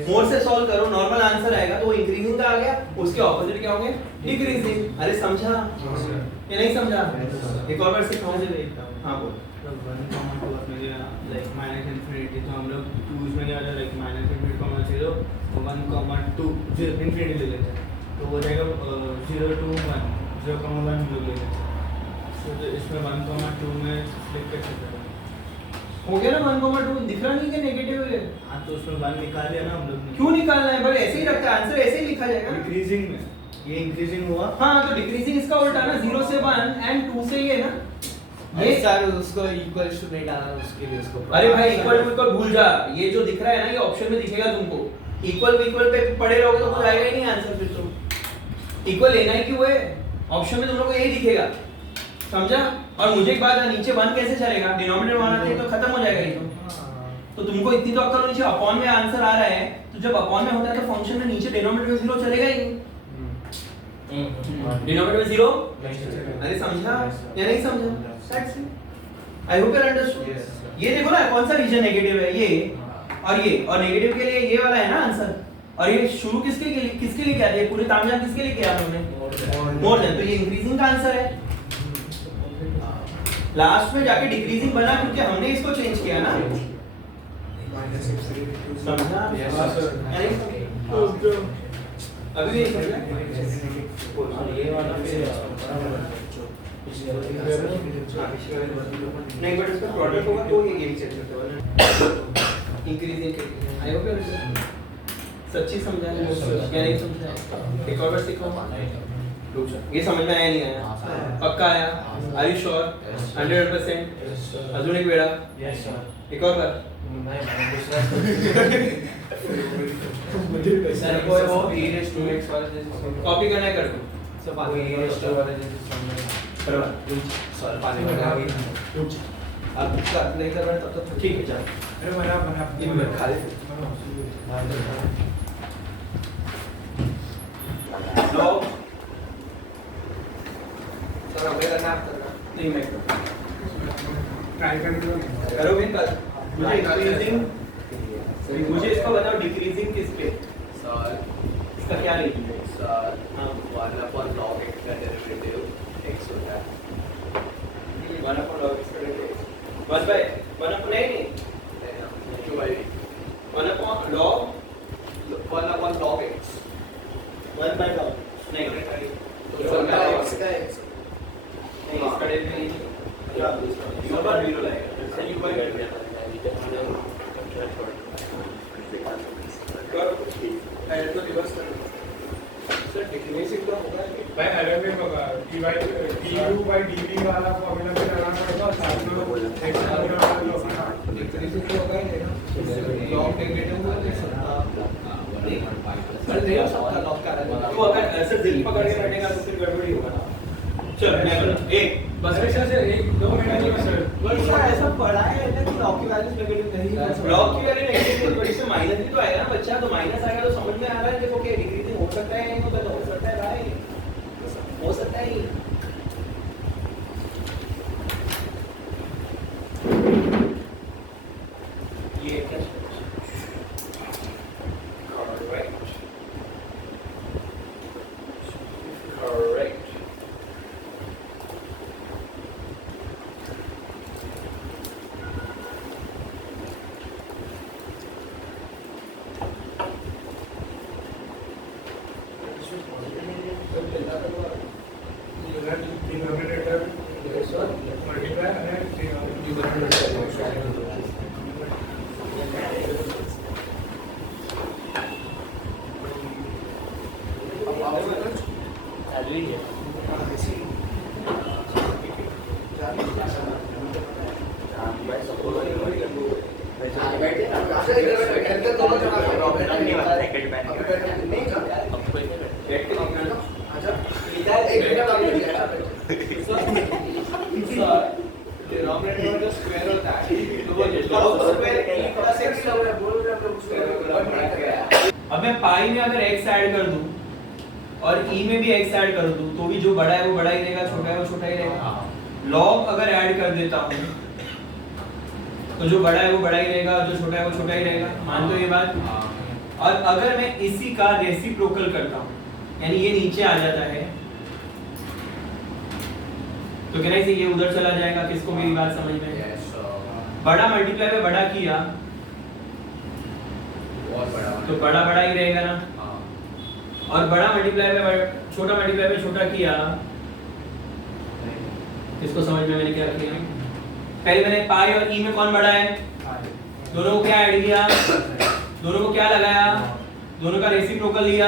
मोर से सॉल्व करो, नॉर्मल आंसर आएगा तो वो इंक्रीजिंग का आ गया, उसके ऑपोजिट क्या होंगे? डिक्रीजिंग। अरे समझा या नहीं समझा? एक और बार सिखाऊं? हाँ बोल। लाइक माइनस इन्फिनिटी, तो हम लोग 2 में क्या होता है, like minus infinity comma 0 1 2 infinity ले लेते हैं, तो हो जाएगा 0 2 1 0 1 हम लोग ले लेते हैं। तो इसमें 1 2 में फ्लिप कर सकते हैं। हो गया ना 1,2 दिख रहा नहीं कि नेगेटिव है? हाँ तो उसमें 1 निकाल लिया ना हम लोग ने। क्यों निकालना है? बट ऐसे ही रखता है, आंसर ऐसे ही लिखा जाएगा। डिक्रीजिंग में ये इंक्रीजिंग हुआ। हाँ तो डिक्रीजिंग इसका उल्टा ना, 0 से 1 एंड 2 से ये ना ये सर उसको इक्वल टू नहीं डालना, उसके लिए उसको अरे भाई इक्वल टू इक्वल भूल जा, ये जो दिख रहा है ना ये ऑप्शन में दिखेगा तुमको। इक्वल इक्वल पे पढ़े रहोगे तो कुछ आएगा ही नहीं आंसर। फिर तुम इक्वल लेना ही क्यों है? ऑप्शन में तुम लोग को यही दिखेगा, समझा? और मुझे एक बात है, नीचे 1 कैसे चलेगा? डिनोमिनेटर 1 आते तो खत्म हो जाएगा ये तो तुमको इतनी तो अक्ल होनी चाहिए। अपॉन में आंसर आ रहा है तो जब अपॉन में होता है तो फंक्शन में नीचे डिनोमिनेटर में 0 चलेगा ही नहीं। डिनोमिनेटर में 0। अरे समझा या नहीं समझा? That's it. I hope you understood. ये देखो ना कौन सा रीजन नेगेटिव है, ये और नेगेटिव के लिए ये वाला है ना आंसर। और ये शुरू किसके लिए किया था? ये पूरे तामझाम किसके लिए किया हमने? More than. तो ये इंक्रीजिंग का आंसर है। लास्ट में जाके डिक्रीजिंग बना क्योंकि हमने इसको चेंज किया ना। समझा? अभी भी ये वाला फिर नहीं बट इसका प्रोडक्ट होगा तो ये यही चेक करते हैं इंक्रीजिंग के लिए। आई होप यू सच्ची समझा या नहीं समझा? एक और बार सीखो। ये समझ में आया नहीं आया? पक्का आया? Are you sure? 100%? अजून एक वेळा? Yes sir. एक और बार? नहीं दूसरा सर को वो e2x वाला जैसे कॉपी करना है कर दो। सब आगे e2 वाला जैसे समझ बराबर। सर पानी में आ गई अब कर नहीं कर रहा तब तो ठीक है चल। अरे बना इन में खा ले लो सर हमें करना आप करना नहीं मैं ट्राई करके करोगे कल? मुझे इंक्रीजिंग मुझे इसको बताओ डिक्रीजिंग किस पे? सर इसका क्या रेटिंग है? सर हाँ 1 log x का डेरिवेटिव x होता है 1 upon log x का डेरिवेटिव 1 by 1 upon नहीं 1 upon log 1 upon log x 1 by log नहीं तो सर का x का x नहीं इसका डेरिवेटिव u पर 0 लाएगा तो u पर कर दिया ऐड तो रिवर्स कर सर डिक्रीजिंग तो होगा भाई अलग में बघा du by dv वाला फॉर्मूला पे लगाना होगा साथ में x का पूरा डिक्रीजिंग तो होगा ही नहीं लॉग नेगेटिव होगा नहीं सकता सर नहीं हो सकता लॉग का तो अगर ऐसे दिल पकड़ के बैठेगा तो फिर गड़बड़ी होगा ना। चल मैं बोलूं एक बस से 1-2 मिनट में सर वर्षा ऐसा पढ़ा है ना कि लॉग की वैल्यू नेगेटिव नहीं है ब्लॉक की वैल्यू नेगेटिव है, बड़ी से माइनस भी तो आएगा ना बच्चा। तो माइनस आएगा तो समझ में आ रहा है देखो कि डिक्रीजिंग हो सकता है नहीं होता? हो सकता है भाई, हो सकता है ही। ये क्या करेक्ट डिनोमिनेटर मल्टीप्लाई अब मैं पाई में अगर x ऐड कर दूं और e में भी x ऐड कर दूं तो भी जो बड़ा है वो बड़ा ही रहेगा, छोटा है वो छोटा ही रहेगा। log अगर ऐड कर देता हूं तो जो बड़ा है वो बड़ा ही रहेगा, जो छोटा है वो छोटा ही रहेगा। मान लो ये बात। और अगर मैं इसी का रेसिप्रोकल करता हूं, यानी ये नीचे आ जाता है, तो कहना है ये उधर चला जाएगा। किसको मेरी बात समझ में? बड़ा मल्टीप्लाई में बड़ा किया तो बड़ा बड़ा ही रहेगा ना, और बड़ा मल्टीप्लाई में छोटा मल्टीप्लाई में छोटा किया। किसको समझ में मैंने क्या किया? पहले मैंने पाई और ई में कौन बड़ा है, दोनों को क्या ऐड किया, दोनों को क्या लगाया, दोनों का रेसिप्रोकल लिया।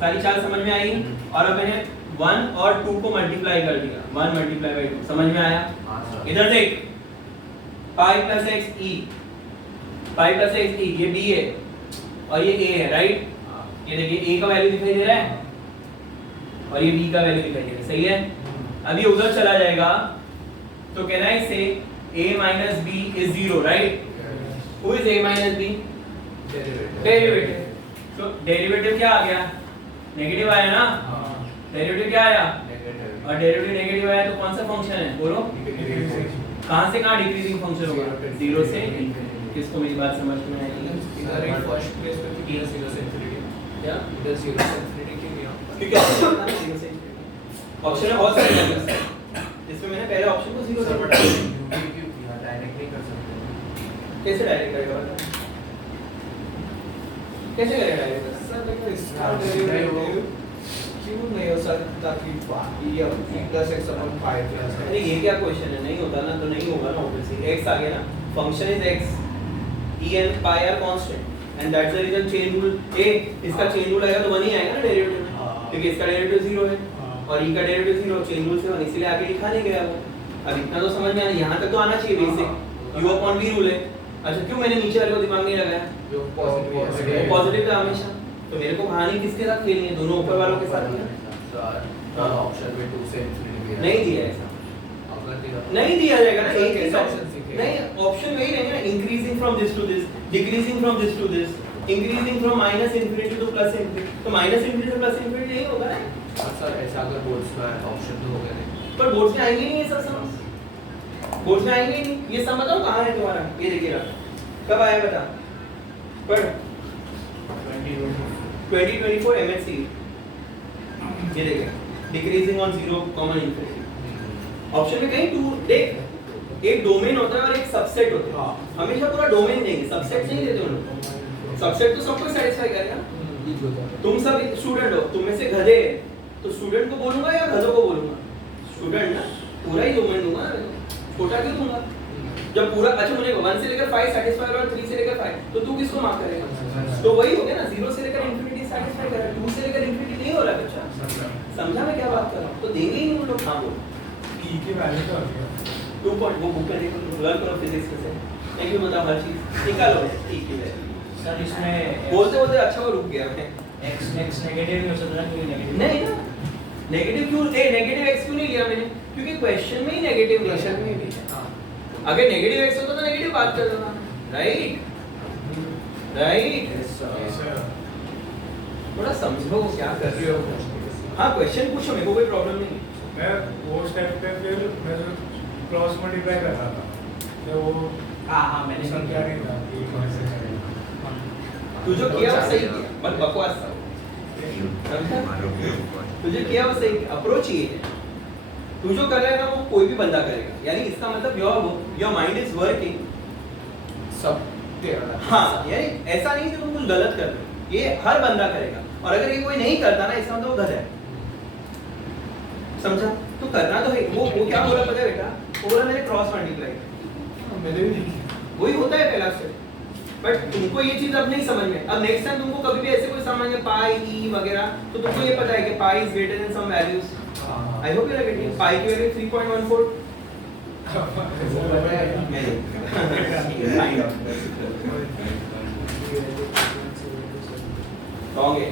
सारी चाल समझ में आई। और अब मैंने 1 और 2 को मल्टीप्लाई कर दिया, 1 मल्टीप्लाई बाय 2। समझ में आया? इधर देख, पाई प्लस एक्स ई, पाई प्लस एक्स ई, ये बी है और ये ए है, राइट? ये देखिए ए का वैल्यू दिखाई दे रहा है और ये बी का वैल्यू दिखाई दे रहा है, सही है? अब ये उधर चला जाएगा तो कहना है इसे a minus b is 0, right? Who is a minus b? Derivative. तो डेरिवेटिव क्या आ गया? नेगेटिव आया ना? डेरिवेटिव क्या आया? और डेरिवेटिव नेगेटिव आया तो कौन सा फंक्शन है? बोलो। कहां से कहां डिक्रीजिंग फंक्शन होगा? 0 से ∞। किसको मेरी बात समझ में आई? इधर एक फर्स्ट प्लेस पे तो किया 0 से इंफिनिटी। क्या? इधर 0 से इंफिनिटी क्यों किया? क्योंकि ऑप्शन है बहुत सारे हैं। इसमें मैंने पहले ऑप्शन को 0 से बढ़ा दिया। क्यों किया? डायरेक्ट नहीं कर सकते। कैसे डायरेक्ट करेगा बता? कैसे करेगा डायरेक्ट? सर देखो इसका डेरिवेटिव क्यों नहीं हो सकता कि ये प्लस x अपॉन 5 प्लस अरे ये क्या क्वेश्चन है? नहीं होता ना तो नहीं होगा ना, ऑब्वियसली x आ गया ना, function is x, e and pi are constant and that's the reason chain rule ए, इसका चेन रूल आएगा तो 1 ही आएगा ना डेरिवेटिव में, क्योंकि इसका डेरिवेटिव 0 है और e का डेरिवेटिव 0, चेन रूल से 1, इसलिए आगे लिखा नहीं गया वो। अब इतना तो समझ में आना, यहां तक तो आना चाहिए basic. u upon v rule है। अच्छा क्यों मैंने नीचे वाले को दिमाग नहीं लगाया? जो पॉजिटिव वो पॉजिटिव है हमेशा, तो मेरे को कहानी किसके साथ खेलनी है? दोनों ऊपर वालों के साथ ही है। सर ऑप्शन में 2 से इंफिनिटी नहीं दिया ऐसा, अगर दिया नहीं दिया जाएगा ना। सर, एक ही कैसे ऑप्शन option सीखे? नहीं, ऑप्शन वही रहेंगे ना, increasing from this to this, decreasing from this to this, increasing from minus infinity to plus infinity. तो minus infinity to plus infinity नहीं होगा ना। सर ऐसा अगर बोर्ड्स में ऑप्शन तो हो गए नहीं। पर बोर्ड्स में आएंगे नहीं ये सब समझ, बोर्ड्स में आएंगे ही नहीं। ये सब बताओ कहां है तुम्हारा? ये देखिएगा कब आया बता, पढ़ 2024 MSc। ये देखिए decreasing on 0, common infinity. Option में कहीं 2 देख, एक डोमेन होता है और एक सबसेट होता है। हमेशा पूरा डोमेन देंगे, सबसेट नहीं देते उन लोग। सबसेट तो सबको सेटिस्फाई करेगा। तुम सब स्टूडेंट हो, तुम में से गधे हैं, तो स्टूडेंट को बोलूंगा या गधों को बोलूंगा? स्टूडेंट ना, पूरा ही डोमेन दूंगा ना, छोटा क्यों दूंगा? जब पूरा, अच्छा मुझे 1 से लेकर 5 सेटिस्फाई और 3 से लेकर 5, तो तू किसको मार्क करेगा? तो वही हो गया ना, 0 से लेकर इंफिनिटी सेटिस्फाई करेगा, 2 से लेकर इंफिनिटी नहीं हो रहा बच्चा। समझा मैं क्या बात कर रहा हूं? तो देंगे ही नहीं उन लोग। हां बोल। ई के वैल्यू क्या हो गया? 2 पॉइंट वो बुक में देखो, लर्न करो फिजिक्स में से, एक भी मतलब हर चीज निकालो। ठीक है सर इसमें बोलते बोलते अच्छा वो रुक गया मैं। x नेगेटिव नहीं हो सकता क्योंकि नेगेटिव नहीं ना, नेगेटिव क्यों? नेगेटिव x क्यों नहीं लिया मैंने? क्योंकि क्वेश्चन में ही नेगेटिव नहीं है। अगर नेगेटिव x होता तो नेगेटिव बात कर देना, राइट? राइट, थोड़ा समझो क्या कर रहे हो। हाँ क्वेश्चन पूछो, मेरे को कोई प्रॉब्लम नहीं है। मैं वो स्टेप पे फिर मैं जो क्रॉस मल्टीप्लाई कर रहा था, तो वो हाँ मैंने संख्या नहीं था कि कैसे करें। तू जो किया वो सही किया, बस बकवास था। समझा? तुझे किया वो सही, अप्रोच ही है। तू जो कर रहा है ना वो कोई भी बंदा करेगा, यानी इसका मतलब योर माइंड इज वर्किंग सब तेरा हाँ, यानी ऐसा नहीं कि तुम कुछ गलत कर रहे हो, ये हर बंदा करेगा। और अगर ये कोई नहीं करता ना, इसका मतलब वो गधा है। समझा? तो करना तो है। वो क्या बोला पता है बेटा? वो बोला मैंने क्रॉस मल्टीप्लाई, मैंने भी नहीं वही होता है पहला स्टेप। बट तुमको ये चीज अब नहीं समझ में। अब नेक्स्ट टाइम तुमको कभी भी ऐसे कोई समझ में पाई ई वगैरह, तो तुमको ये पता है कि pi is greater than some values. I hope you are getting. Pi की वैल्यू 3.14, रॉन्ग है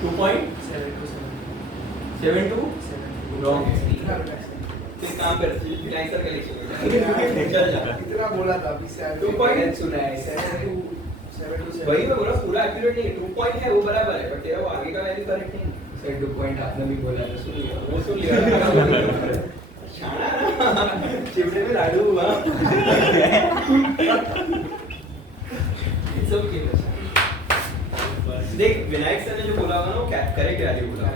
2.72 रॉन्ग है फिर काम कर आंसर कलेक्शन चल जा कितना बोला था अभी 2 सुना है 7 to वही मैं बोला पूरा एक्यूरेट नहीं है 2 पॉइंट है वो बराबर है बट तेरा वो आगे का वैल्यू करेक्ट नहीं है। सर 2 पॉइंट आपने भी बोला था सुन लिया वो सुन लिया शाना ना चिमटे में लाडू हुआ इट्स ओके देख विनायक सर ने जो बोला होगा ना वो करेक्ट वैल्यू बोला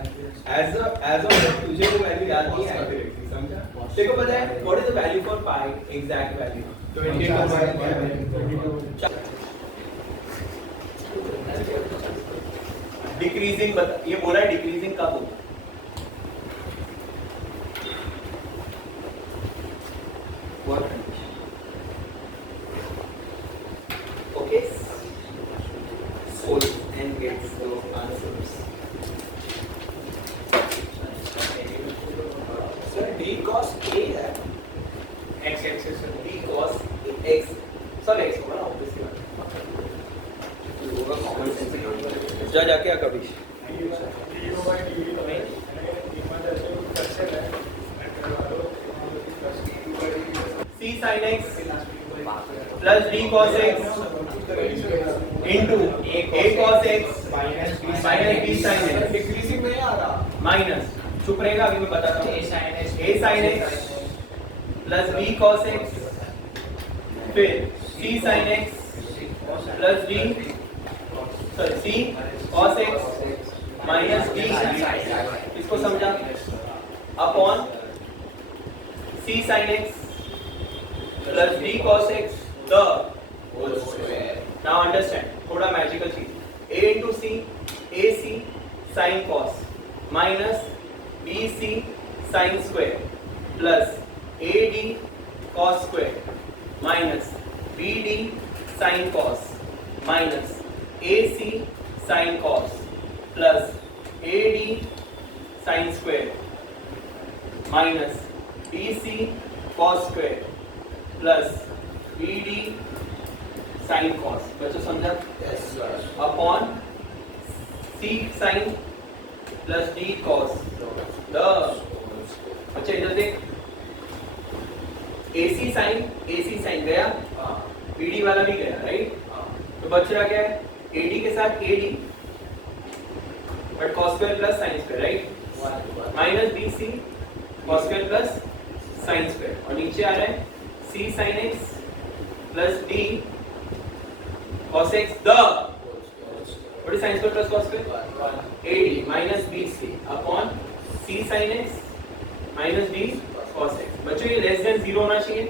एज अ तुझे वो वैल्यू याद नहीं है एक्यूरेटली समझा तेरे को पता है what is the value for pi exact value 22 decreasing बता ये बोला है डिक्रीजिंग कब होगा what okay solve and get those answers sir d cos a है x axis d cos x सब x होगा ना ऑब्वियसली होगा कॉमन सेंस जा जाके आ कभी c sin x plus d cos x into a cos x minus b sin x decreasing नहीं आ रहा माइनस चुप रहेगा अभी मैं बताता हूँ A sin x plus b cos x फिर c sin x plus d sorry c cos x minus b इसको समझा upon c sin x plus d cos x the whole square. Now understand थोड़ा magical चीज a into c ac sin cos minus bc sin square plus ad cos square minus bd sin cos minus ac sin cos plus ad sin square minus bc cos square plus bd sin cos बच्चों समझा upon c sin plus d cos the अच्छा इधर देख ac sin गया bd वाला भी गया right तो बच रहा क्या है ad के साथ ad but cos square plus sin square right minus bc cos square plus sin square और नीचे आ रहा है c sin x plus d cos x the what is sin square plus cos square ad minus bc upon c sin x minus d cos x बच्चों ये less than 0 होना चाहिए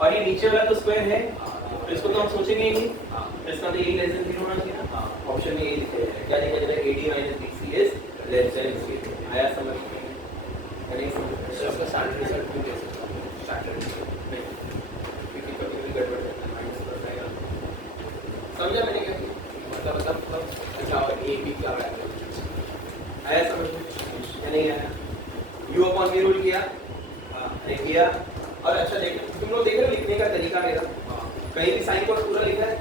और ये नीचे वाला तो स्क्वायर है तो इसको तो हम सोचेंगे ही नहीं तो इसका तो यही लेस देन 0 होना चाहिए ना ऑप्शन में यही लिखा है क्या लिखा जाता है ad minus bc is less than 0 आया समझ में नहीं समझ इसका स्टैंडर्ड रिजल्ट भी दे सकते हैं स्टैंडर्ड समझा मैंने क्या मतलब अच्छा ए बी क्या है आया समझ में या नहीं आया u अपॉन v रूल किया नहीं किया और अच्छा देख तुम लोग देख रहे हो लिखने का तरीका मेरा कहीं भी साइन कोड पूरा लिखा है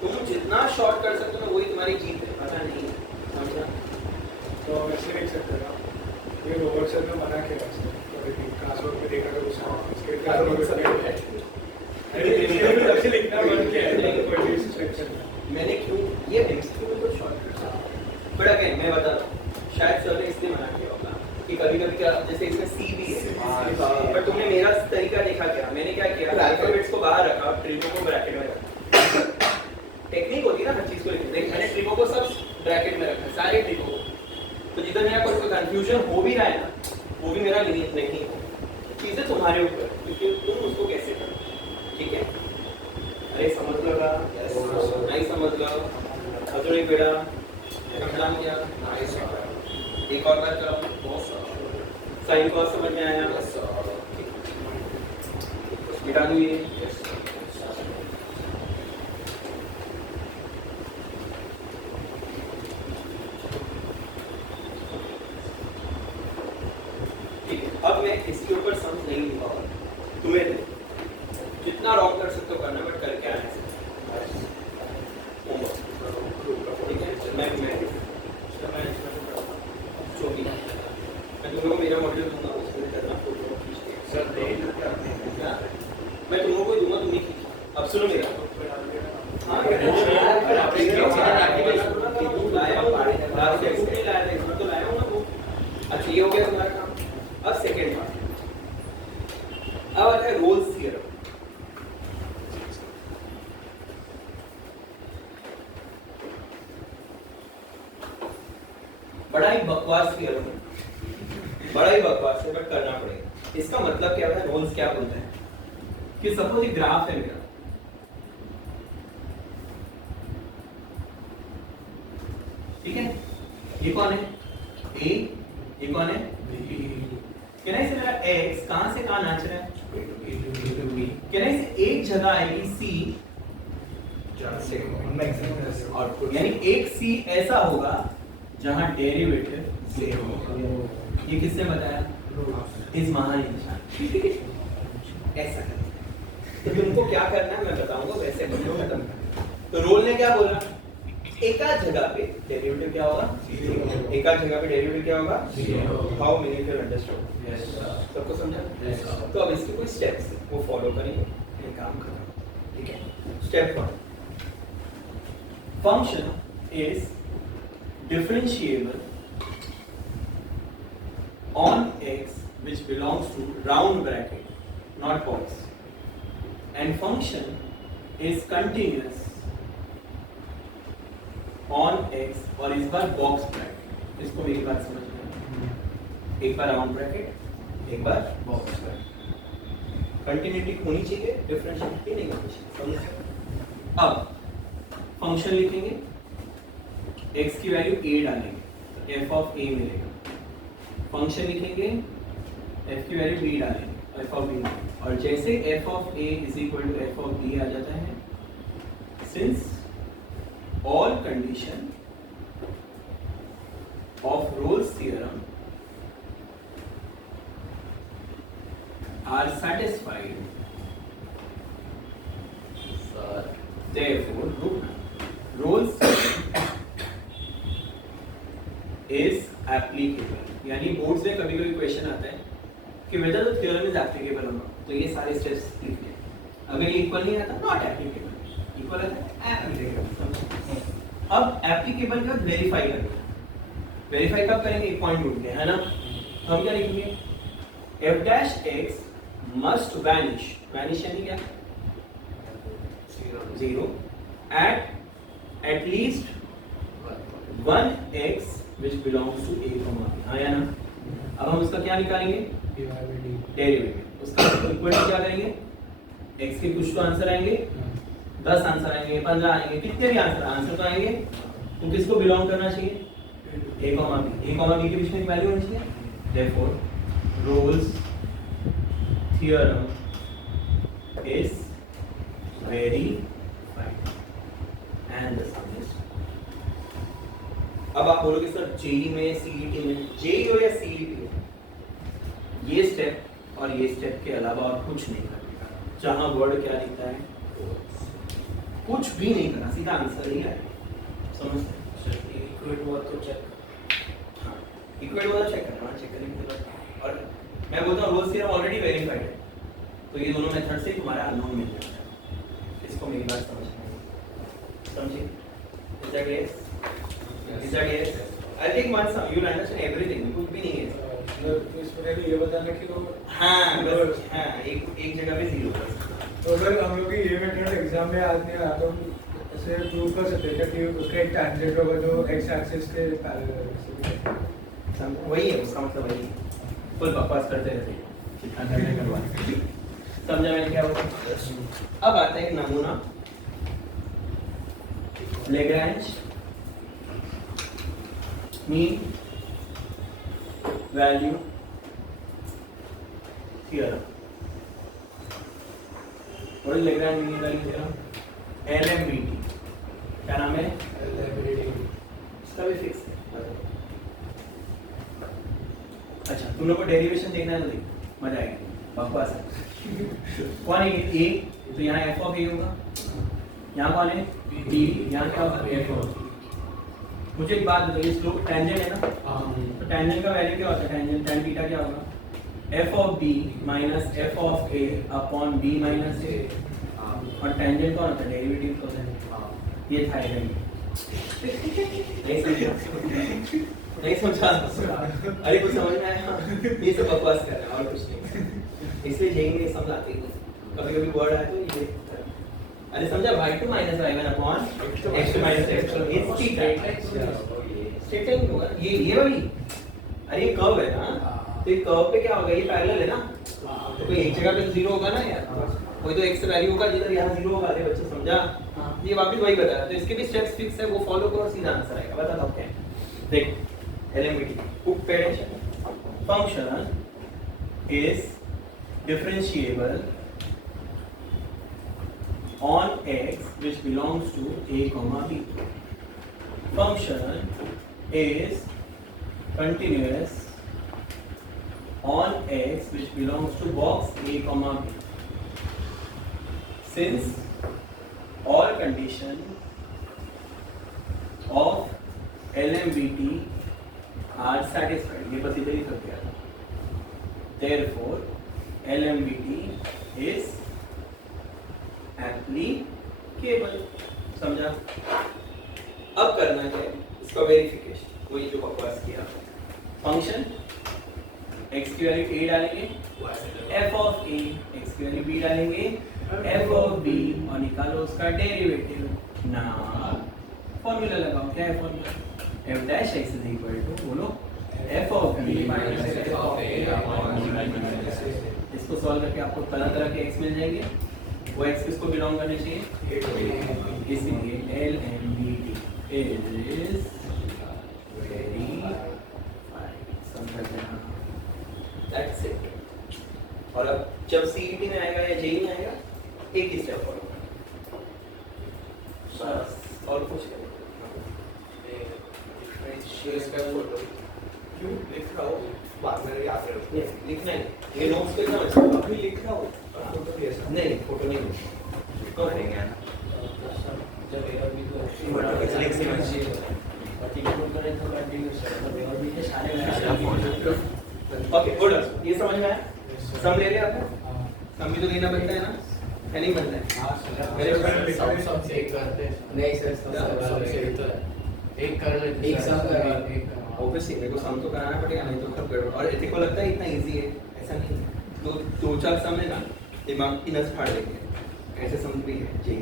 तुम जितना शॉर्ट कर सकते हो वही तुम्हारी जीत है पता नहीं समझा तो वैसे लिख सकते हैं ये रोबोट सर ने मना किया क्लासवर्क में देखा था कुछ इसके तब से लिखना बंद किया है कोई सेक्शन में मैंने क्यों ये एमसीक्यू में कुछ शॉर्टकट था बट अगेन मैं बताता हूँ शायद सर ने इसलिए मना किया होगा कि कभी कभी क्या जैसे इसमें सी भी है बट तुमने मेरा तरीका देखा क्या मैंने क्या किया अल्फाबेट्स को बाहर रखा ट्रिको को ब्रैकेट में रखा टेक्निक होती है ना हर चीज को लिखने देख मैंने ट्रिको को सब ब्रैकेट में रखा सारे ट्रिको को तो जिधर मेरा कोई कंफ्यूजन हो भी रहा है ना वो भी मेरा लिमिट नहीं हो चीजें तुम्हारे ऊपर क्योंकि तुम उसको कैसे करो ठीक है अरे समझ लगा नहीं समझ लो अजून एक बेटा समझा क्या एक और बार करो साइन कॉस समझ में आया मिटा दूँ ये ठीक है अब मैं इसके ऊपर सम नहीं लिखा और तुम्हें दे जितना रॉन्ग कर सकते हो करना बट करके आने से ठीक है मैं जो भी मैं तुम लोगों को मेरा मॉड्यूल दूंगा उसमें करना फोटो खींच के सर मैं तुम लोगों को दूंगा तुम ही खींचो अब सुनो मेरा हाँ अच्छा ये हो गया तुम्हारा काम अब सेकेंड पार्ट अब आता है रोल्स थ्योरम बड़ा ही बकवास थ्योरम है बड़ा ही बकवास है बट करना पड़ेगा इसका मतलब क्या है रोल्स क्या बोलते हैं कि सपोज एक ग्राफ है मेरा ठीक है ये कौन है ए ये कौन है कहना से मेरा x कहां से कहां नाच रहा है कहना से एक जगह आएगी c आउटपुट यानी एक c ऐसा होगा जहां डेरिवेटिव 0 होगा ये किसने बताया इस महान इंसान ऐसा तो तुमको क्या करना है मैं बताऊंगा वैसे बनो खत्म तो रोल ने क्या बोला एकाध जगह पे डेरिवेटिव क्या होगा एकाध जगह पे डेरिवेटिव क्या होगा how many of you understood yes सबको समझा तो अब इसके कुछ स्टेप्स वो फॉलो करेंगे ये काम करें ठीक है step 1 function is differentiable on x which belongs to round bracket not box and function is continuous on x और इस बार बॉक्स ब्रैकेट इसको मेरी बात समझना एक बार राउंड ब्रैकेट एक बार बॉक्स ब्रैकेट कंटिन्यूटी होनी चाहिए डिफरेंशिएबिलिटी नहीं होनी चाहिए अब फंक्शन लिखेंगे x की वैल्यू a डालेंगे तो f ऑफ a मिलेगा फंक्शन लिखेंगे f की वैल्यू b डालेंगे f ऑफ b और जैसे f of a is equal to f of b आ जाता है since all condition of Rolle's theorem are satisfied therefore Rolle's is applicable यानी बोर्ड्स में कभी कभी क्वेश्चन आता है कि whether the theorem is applicable or not तो ये सारे स्टेप्स लिखने हैं अगर ये इक्वल नहीं आता नॉट एप्लीकेबल इक्वल आता है एप्लीकेबल अब एप्लीकेबल का वेरीफाई करना वेरीफाई कब करेंगे एक पॉइंट ढूंढते हैं है ना तो हम क्या लिखेंगे f dash x must vanish vanish यानी क्या 0 at least 1x which belongs to a comma b हाँ या ना अब हम उसका क्या निकालेंगे डेरिवेटिव उसका इक्वल क्या करेंगे x के कुछ तो आंसर आएंगे 10 आंसर आएंगे 15 आएंगे कितने भी आंसर तो आएंगे तो किसको बिलोंग करना चाहिए a comma b के बीच में एक वैल्यू होनी चाहिए therefore Rolle's theorem is verified and the sum is अब आप बोलोगे सर जेई में सीईटी में जेई हो या सीईटी हो ये स्टेप और ये स्टेप के अलावा और कुछ नहीं करना जहां वर्ड क्या लिखता है कुछ भी नहीं करना सीधा आंसर ही आएगा समझते हैं इक्वेट हुआ तो चेक हाँ इक्वेट वाला चेक करना चेक करने के बाद और मैं बोलता हूँ रोल्स थ्योरम ऑलरेडी वेरीफाइड है तो ये दोनों मेथड से तुम्हारा अननोन मिल जाता है इसको मेरी बात समझना है समझिए is that yes is that yes I think once you will understand everything कुछ भी नहीं है इसमें भी ये बताना कि वो हाँ बस हाँ एक जगह पे 0 तो अगर हम लोग की ये मेथड एग्जाम में आज नहीं आया तो हम ऐसे प्रूव कर सकते हैं कि उसका एक टेंजेंट होगा जो एक्स एक्सिस के पैरेलल है वही है उसका मतलब वही फुल बकवास करते रहते हैं समझा मैंने क्या बोला अब आता है एक नमूना लैग्रैंज मीन वैल्यू थ्योरम और लैग्रैंज मीन वैल्यू थ्योरम LMBT क्या नाम है इसका भी फिक्स है अच्छा तुम लोग को डेरिवेशन देखना है तो देख मजा आएगी बकवास है कौन है ए तो यहाँ एफ ऑफ ए होगा यहाँ कौन है बी यहाँ क्या होगा एफ ऑफ मुझे एक बात बताइए स्लोप टेंजेंट है ना तो टेंजेंट का वैल्यू क्या होता है टेंजेंट tan थीटा क्या होगा f of b minus f of a upon b minus a और टेंजेंट कौन होता है डेरिवेटिव कोसेंट ये था नहीं समझा अरे कुछ समझ में आया ये सब बकवास कर रहे हैं और कुछ नहीं इसलिए जेई नहीं समझाते कभी कभी वर्ड आए तो ये अरे समझा भाई two minus y one upon x two minus x तो ये ठीक है स्ट्रेट लाइन होगा ये वाली अरे ये कर्व है ना तो ये कर्व पे क्या होगा ये पैरेलल है ना तो कोई एक जगह पे जीरो होगा ना यार कोई तो x वैल्यू होगा जिधर यहाँ जीरो होगा अरे बच्चे समझा ये वापस वही बता रहा तो इसके भी स्टेप्स फिक्स है वो फॉलो करो सीधा आंसर आएगा बता दो क्या देख eliminate put pay attention function is differentiable on x which belongs to a comma b function is continuous on x which belongs to box a comma b since all condition of LMBT are satisfied ये बस इधर ही थक गया therefore LMBT is applicable समझा अब करना है इसका वेरिफिकेशन वही जो बकवास किया फंक्शन x की वैल्यू a डालेंगे f of a x की वैल्यू b डालेंगे f of b और निकालो उसका डेरिवेटिव ना फॉर्मूला लगाओ क्या है formula f dash x is equal to बोलो f of b minus f of a इसको सॉल्व करके आपको तरह के x मिल जाएंगे वो x किसको बिलोंग करने चाहिए इसलिए LMBT is very fine समझ लेना that's it और अब जब CET में आएगा या JEE में आएगा एक ही स्टेप फॉलो करना बस और कुछ नहीं डिफरेंशियल का फोटो क्यों लिख रहा हो बाद में याद रखो लिखना है ये नोट्स पे ना अभी लिख रहा हो फोटो भी ऐसा नहीं फोटो नहीं तो करेंगे जब एरर भी तो फोटो किस लिंक से मर्जी कंटिन्यू करें तो कंटिन्यू मतलब एरर भी के सारे ओके गुड ये समझ में आया सम ले लिया आपने सम भी तो लेना बनता है ना है नहीं बनता है मेरे सब सब चेक करते हैं नहीं सर सब चेक तो है एक कर लेते एक सम करें एक ऑब्वियसली मेरे को सम तो कराना पड़ेगा नहीं तो खराब करो और एथिक को लगता है इतना इजी है ऐसा नहीं तो दो चार सम है ना दिमाग की नस फाड़ देंगे ऐसे सम भी है जी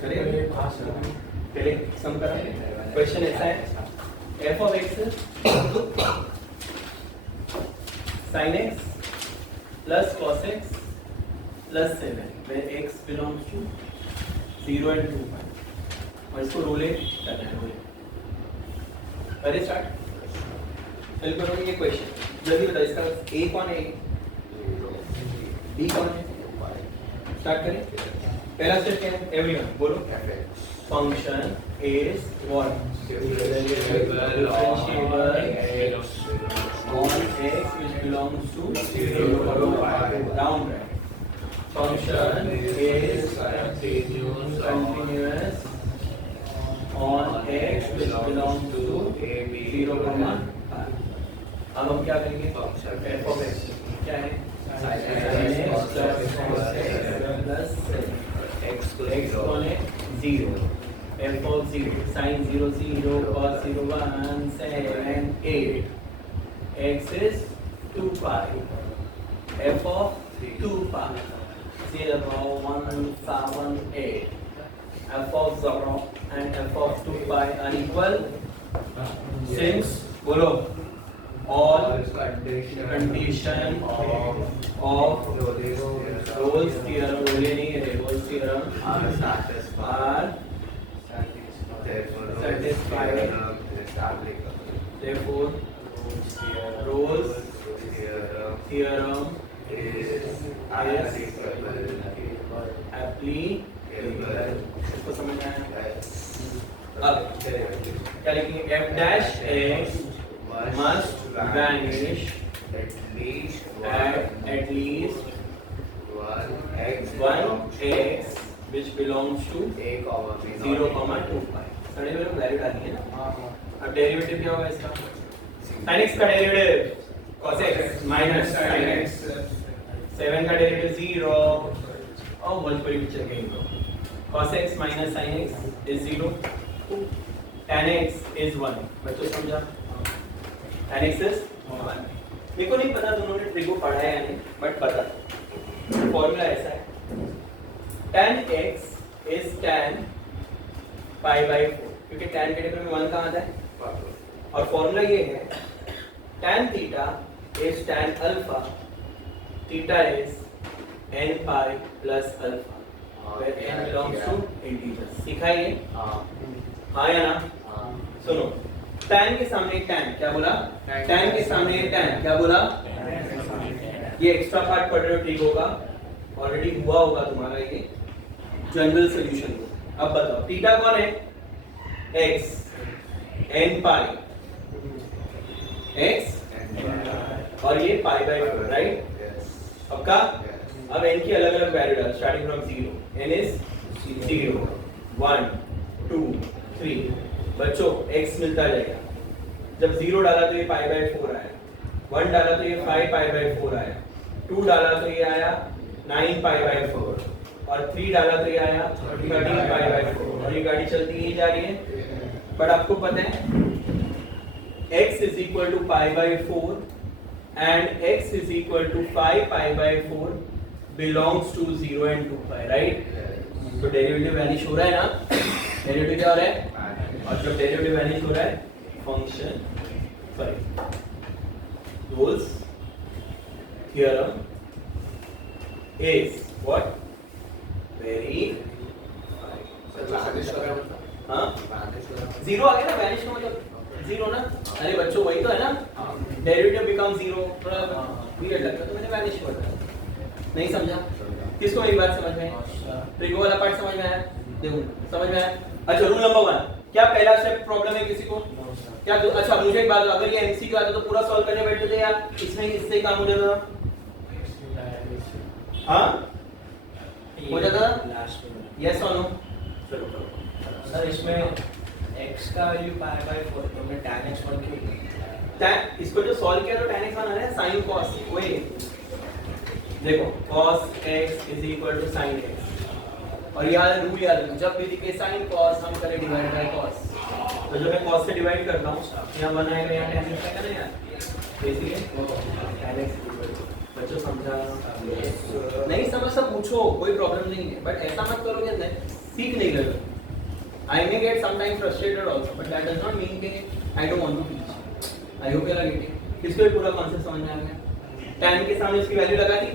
करें पहले सम करा क्वेश्चन ऐसा है f of x sin x plus cos x plus 7 where x belongs to 0 and 2 और इसको रोलेट करना है रोलेट पहले स्टार्ट फिल करो ये क्वेश्चन जल्दी बताओ इसका a कौन है b कौन है स्टार्ट करें पहला स्टेप क्या है एवरीवन बोलो function is what differentiable on x which belongs to 0 to pi round right function is continuous on x which belongs to 0 comma pi अब हम क्या करेंगे फंक्शन f of x क्या है sin x plus cos x plus x कौन है 0 f of 0 sin 0 0 cos 0 1 7 8 x is 2 pi f of 2 pi 0 1 7 8 f of 0 and f of 2 pi are equal since बोलो all condition of Rolle's theorem Rolle नहीं है Rolle's theorem are satisfied therefore Rolle's theorem is applicable इसको समझ में आया अब क्या लिखेंगे f dash x must vanish at least at least one x which belongs to a comma b 0, 2 pi। सड़े हुए वैल्यू डाली है ना। अब डेरिवेटिव क्या होगा इसका? sin x का derivative cos x minus sin x, 7 का डेरिवेटिव 0 और वन पर पिक्चर कहीं तो cos x minus sin x is 0, tan x is 1। बच्चों समझा? tan x is 1। मेरे को नहीं पता दोनों ने ट्रिगो पढ़ा है या नहीं, बट पता फॉर्मूला ऐसा है, tan x is tan pi by 4, क्योंकि tan के डेरिवेटिव में 1 कहाँ आता है, और फॉर्मूला ये है tan theta is tan alpha, theta is n pi plus alpha, where n belongs to integers। सीखा ये? हाँ या ना? सुनो, tan के सामने tan क्या बोला? tan के सामने tan क्या बोला? ये एक्स्ट्रा पार्ट पढ़ रहे हो, ठीक होगा, ऑलरेडी हुआ होगा तुम्हारा ये जनरल सॉल्यूशन। अब बताओ थीटा कौन है? x n pi x और ये पाई बाय 4, राइट? अब का अब n की अलग अलग वैल्यू डाल, स्टार्टिंग फ्रॉम 0, n इज 0, 1 2 3। बच्चों x मिलता जाएगा, जब 0 डाला तो ये पाई बाय 4 आया, 1 डाला तो ये 5 पाई बाय 4 आया, 2 डाला तो ये आया 9 पाई बाय 4, और 3 डाला तो ये आया 13 पाई बाय 4, और ये गाड़ी चलती ही जा रही है। बट आपको पता है x is equal to pi by 4 and x is equal to 5 pi by 4 belongs to 0 and 2 pi, right? तो डेरिवेटिव वैनिश हो रहा है ना, डेरिवेटिव क्या हो रहा है, और जब डेरिवेटिव वैनिश हो रहा है function sorry Rolle's theorem is what very हाँ 0 आ गया ना, वैनिश का मतलब 0 ना। अरे बच्चों वही तो है ना, डेरिवेटिव बिकम 0, थोड़ा वियर्ड लगता तो मैंने वैनिश बोला, नहीं समझा? किसको मेरी बात समझ में है? ट्रिगो वाला पार्ट समझ में आया? देखो समझ में आया? अच्छा रूल नंबर 1, क्या पहला स्टेप प्रॉब्लम है किसी को? क्या अच्छा मुझे एक बात, अगर ये एमसीक्यू आता तो पूरा सॉल्व करने बैठते थे यार, इसमें इससे ही काम हो जाता था। हाँ हो जाता था, यस और नो? चलो सर इसमें x का वैल्यू पाई बाय 4, तो मैं tan x 1 क्यों? tan इसको जो सॉल्व किया तो tan x बना है sin cos, वही देखो cos x is equal to sin x, और याद रूल याद रखो, जब भी दिखे sin cos हम करें डिवाइड बाय cos, तो जब मैं cos से डिवाइड करता हूँ यहाँ बनाएगा, यहाँ tan x आएगा ना यार, इसलिए tan x बच्चों समझा? नहीं समझ सब पूछो, कोई प्रॉब्लम नहीं है, बट ऐसा मत करो कि सीख नहीं लगे। I may get sometimes frustrated also, but that does not mean that I don't want to teach. I hope you are getting. किसको ये पूरा कॉन्सेप्ट समझ में आ गया? tan के सामने इसकी वैल्यू लगा दी,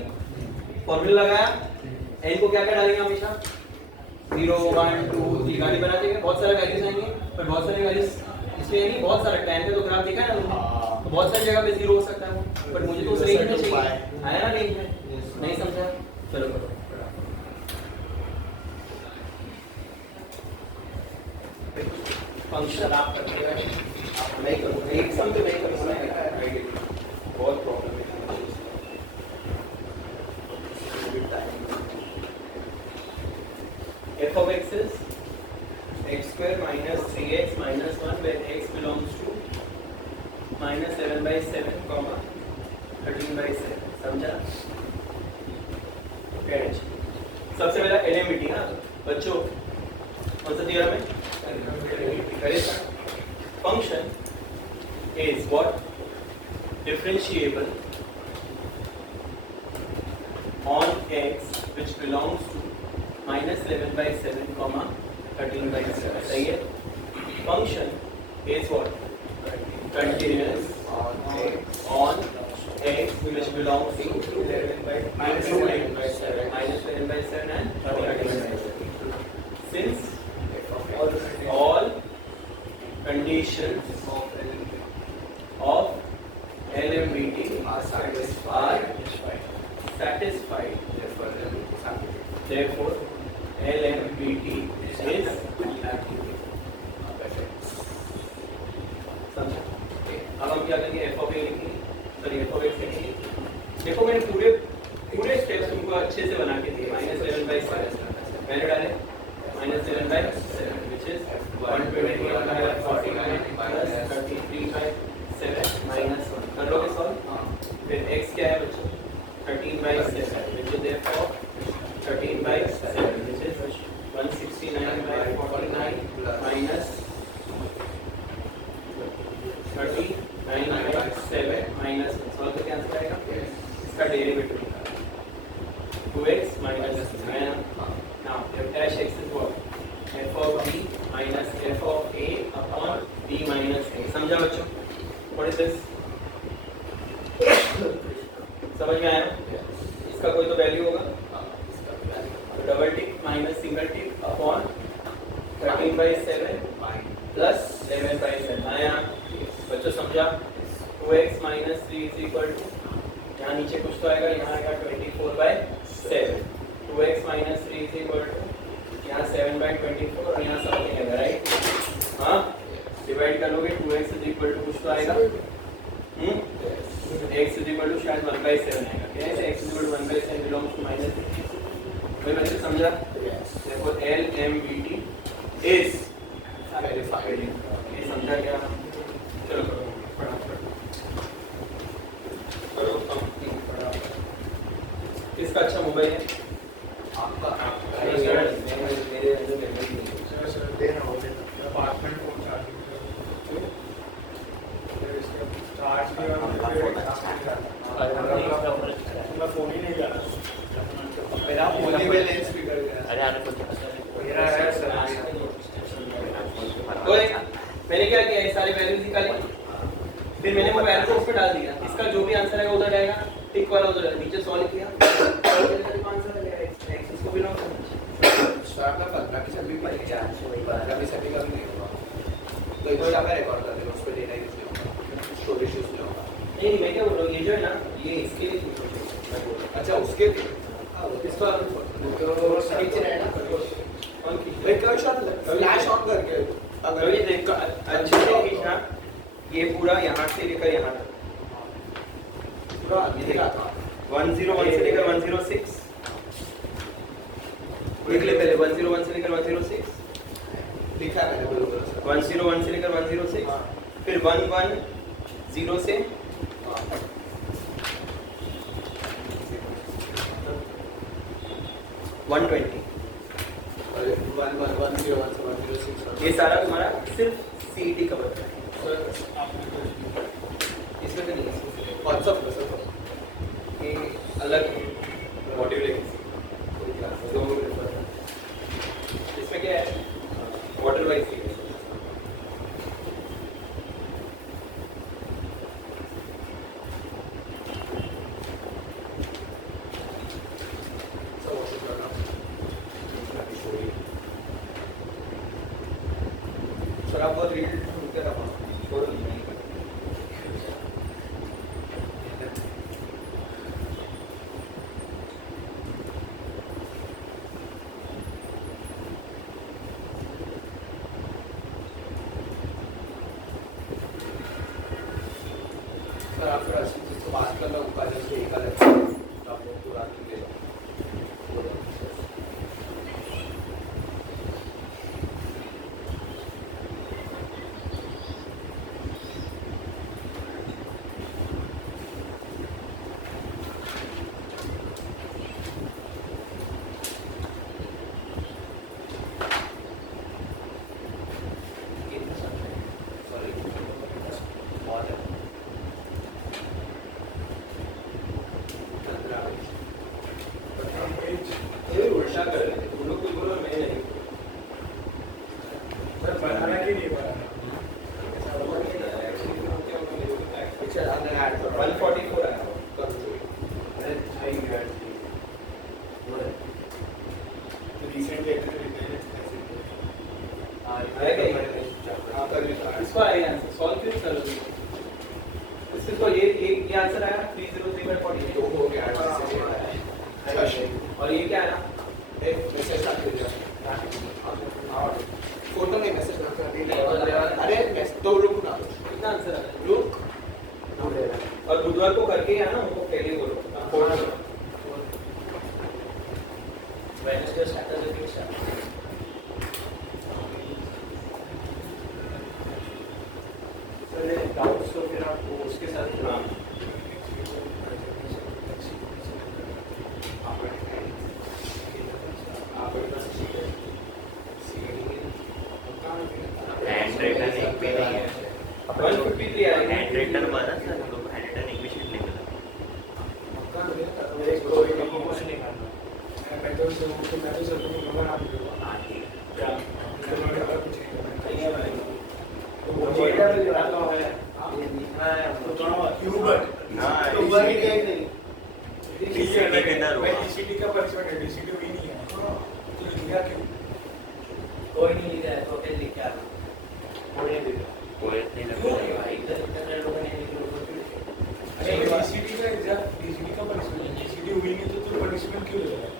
फॉर्मूला लगाया, n को क्या क्या डालेंगे हमेशा? 0 1 2 3 गाड़ी बना देंगे, बहुत सारे वैल्यूज आएंगे, पर बहुत सारे वैल्यूज इसलिए नहीं, बहुत सारा tan का तो ग्राफ देखा है ना तुमने, तो बहुत सारी जगह पे 0 हो सकता है वो, पर मुझे तो उस रेंज में चाहिए, आया ना रेंज में? नहीं समझा? चलो करो। फंक्शन आप करते हैं, आप नहीं करोगे, एक सम तो नहीं करोगे, बहुत प्रॉब्लम है। f of x is x square minus 3x minus 1 where x belongs to minus 7 by 7 comma 13 by 7, समझा? सबसे पहला एलिमिटी ना बच्चों, कौन सा थ्योरम है? Function is what? Differentiable on x which belongs to minus 11 by 7 comma 13 by 7, सही है? Function is what? Continuous on x which belongs to minus 11 by 7 and 13 by 7. Since all conditions of LMBT are satisfied, therefore LMBT is समझा? अब हम क्या करेंगे? f of a लिखेंगे, देखो मैंने पूरे पूरे स्टेप्स तुमको अच्छे से बना के दिए -11/7 मैंने डाले -11/7 which is 121/49 minus 33/7 minus 1 कर लोगे सॉल्व फिर x क्या है बच्चों 13/7 which is therefore 13/7 which is 169/49 minus 39/7 minus 1 solve करके आंसर आएगा इसका डेरिवेटिव निकालना 2x minus now f dash x is what f of b minus f of a upon b minus a समझा बच्चों what is this समझ में आया इसका कोई तो वैल्यू होगा तो डबल टिक माइनस सिंगल टिक अपॉन 13/7 प्लस 11/7 आया बच्चों समझा 2x minus 3 is equal to यहाँ नीचे कुछ तो आएगा यहाँ आएगा 24/7 2x minus 3 is equal to यहाँ 7/24 और यहाँ समथिंग आएगा राइट हाँ डिवाइड कर लोगे 2x is equal to कुछ तो आएगा x is equal to शायद 1/7 आएगा क्या है x is equal to 1/7 belongs to minus कोई बच्चे समझा therefore LMBT is verified ये समझा क्या चलो किसका अच्छा मोबाइल है आपका मेरे देना हो अपार्टमेंट फोन चार्ज भी मैं फोन ही नहीं जाना मेरा फोन ही में लेंस बिगड़ गया अरे आने को मेरा है सर ओए मैंने क्या किया ये सारे वैल्यूज निकाले फिर मैंने वो वैल्यू को उस पे डाल दिया इसका जो भी आंसर है उधर जाएगा टिक वाला उधर नीचे सॉल्व किया आंसर आ गया x इसको बिलोंग करना स्टार्ट का 15 की सभी पर 15 की सभी का भी नहीं होगा तो इधर जाकर रिकॉर्ड कर देना उस पे देना ही नहीं स्टोरेज इश्यूज में होगा नहीं मैं क्या बोल रहा हूँ ये जो है ना ये इसके लिए अच्छा उसके लिए इसका नीचे रहेगा कौन की एक शॉट फ्लैश ऑन करके अगर ये देख अच्छे से खींचना ये पूरा यहाँ से लेकर यहाँ तक पूरा ये देखा था 101 से लेकर 106 देख ले पहले 101 से लेकर 106 लिखा है मैंने बिल्कुल 101 से लेकर 106 फिर 110 से 120 ये सारा तुम्हारा सिर्फ सीईटी कवर करना है इसमें तो नहीं है व्हाट्सएप ये अलग मॉड्यूल है इसमें क्या है वाटर वाइज सर आप बहुत रीड करते रहो सर आप फिर जिसको बात करना होगा जैसे एक अलग आप लोग पूरा ले लो ये उल्टा कर रहे थे तुम लोग कुछ बोलो मैं नहीं सर बनाना कि नहीं बनाना पीछे आपने ऐड कर 144 आया इसको आएगा आंसर सॉल्व क्यों कर रहे हो इसको ये आंसर आया 303/42 तो हो गया और ये क्या आया एक मैसेज डाल दिया फोटो नहीं मैसेज डाल अरे तो रुक ना कितना आंसर आया रुक और बुधवार को करके आना उनको पहले बोलो तो मैं तो सर को नंबर आप दूंगा हाँ ठीक है क्या तो मैं अगर कुछ नहीं करना नहीं है भाई तो वो वो डेटा भी दिखाता हूँ मैं ये दिखना है तो हमको थोड़ा क्यूबर्ट तो ऊपर ही कहीं नहीं मैं डीसीटी का पनिशमेंट है डीसीटी भी नहीं है तो लिखा क्यों कोई नहीं लिखा है तो फिर लिख के आना कोई नहीं दिखा कोई नहीं क्यों लगता नहीं भाई इतने लोगों ने लिखे लोगों क्यों लिखे अच्छा डीसीटी का एग्जाम डीसीटी का पनिशमेंट डीसीटी हुई नहीं तो पनिशमेंट क्यों देगा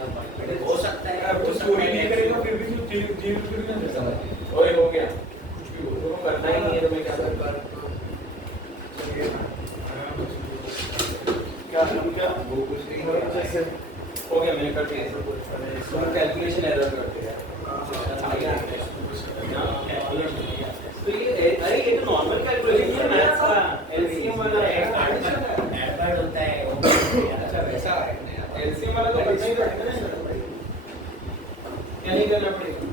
हो सकता है अब तो चोरी नहीं करेगा फिर भी तो जेल जेल में ना जा सकता ओए हो गया कुछ भी हो तो करना ही नहीं है तो मैं क्या करूं क्या हम क्या वो कुछ नहीं हो गया मैंने कर दिया तुम कैलकुलेशन एरर करते हैं तो ये अरे ये तो नॉर्मल कैलकुलेशन है मैथ्स का एलसीएम वाला है एडवर्ड होता है अच्छा वैसा है एलसीएम वाला तो करना ही पड़ेगा ना क्या नहीं करना पड़ेगा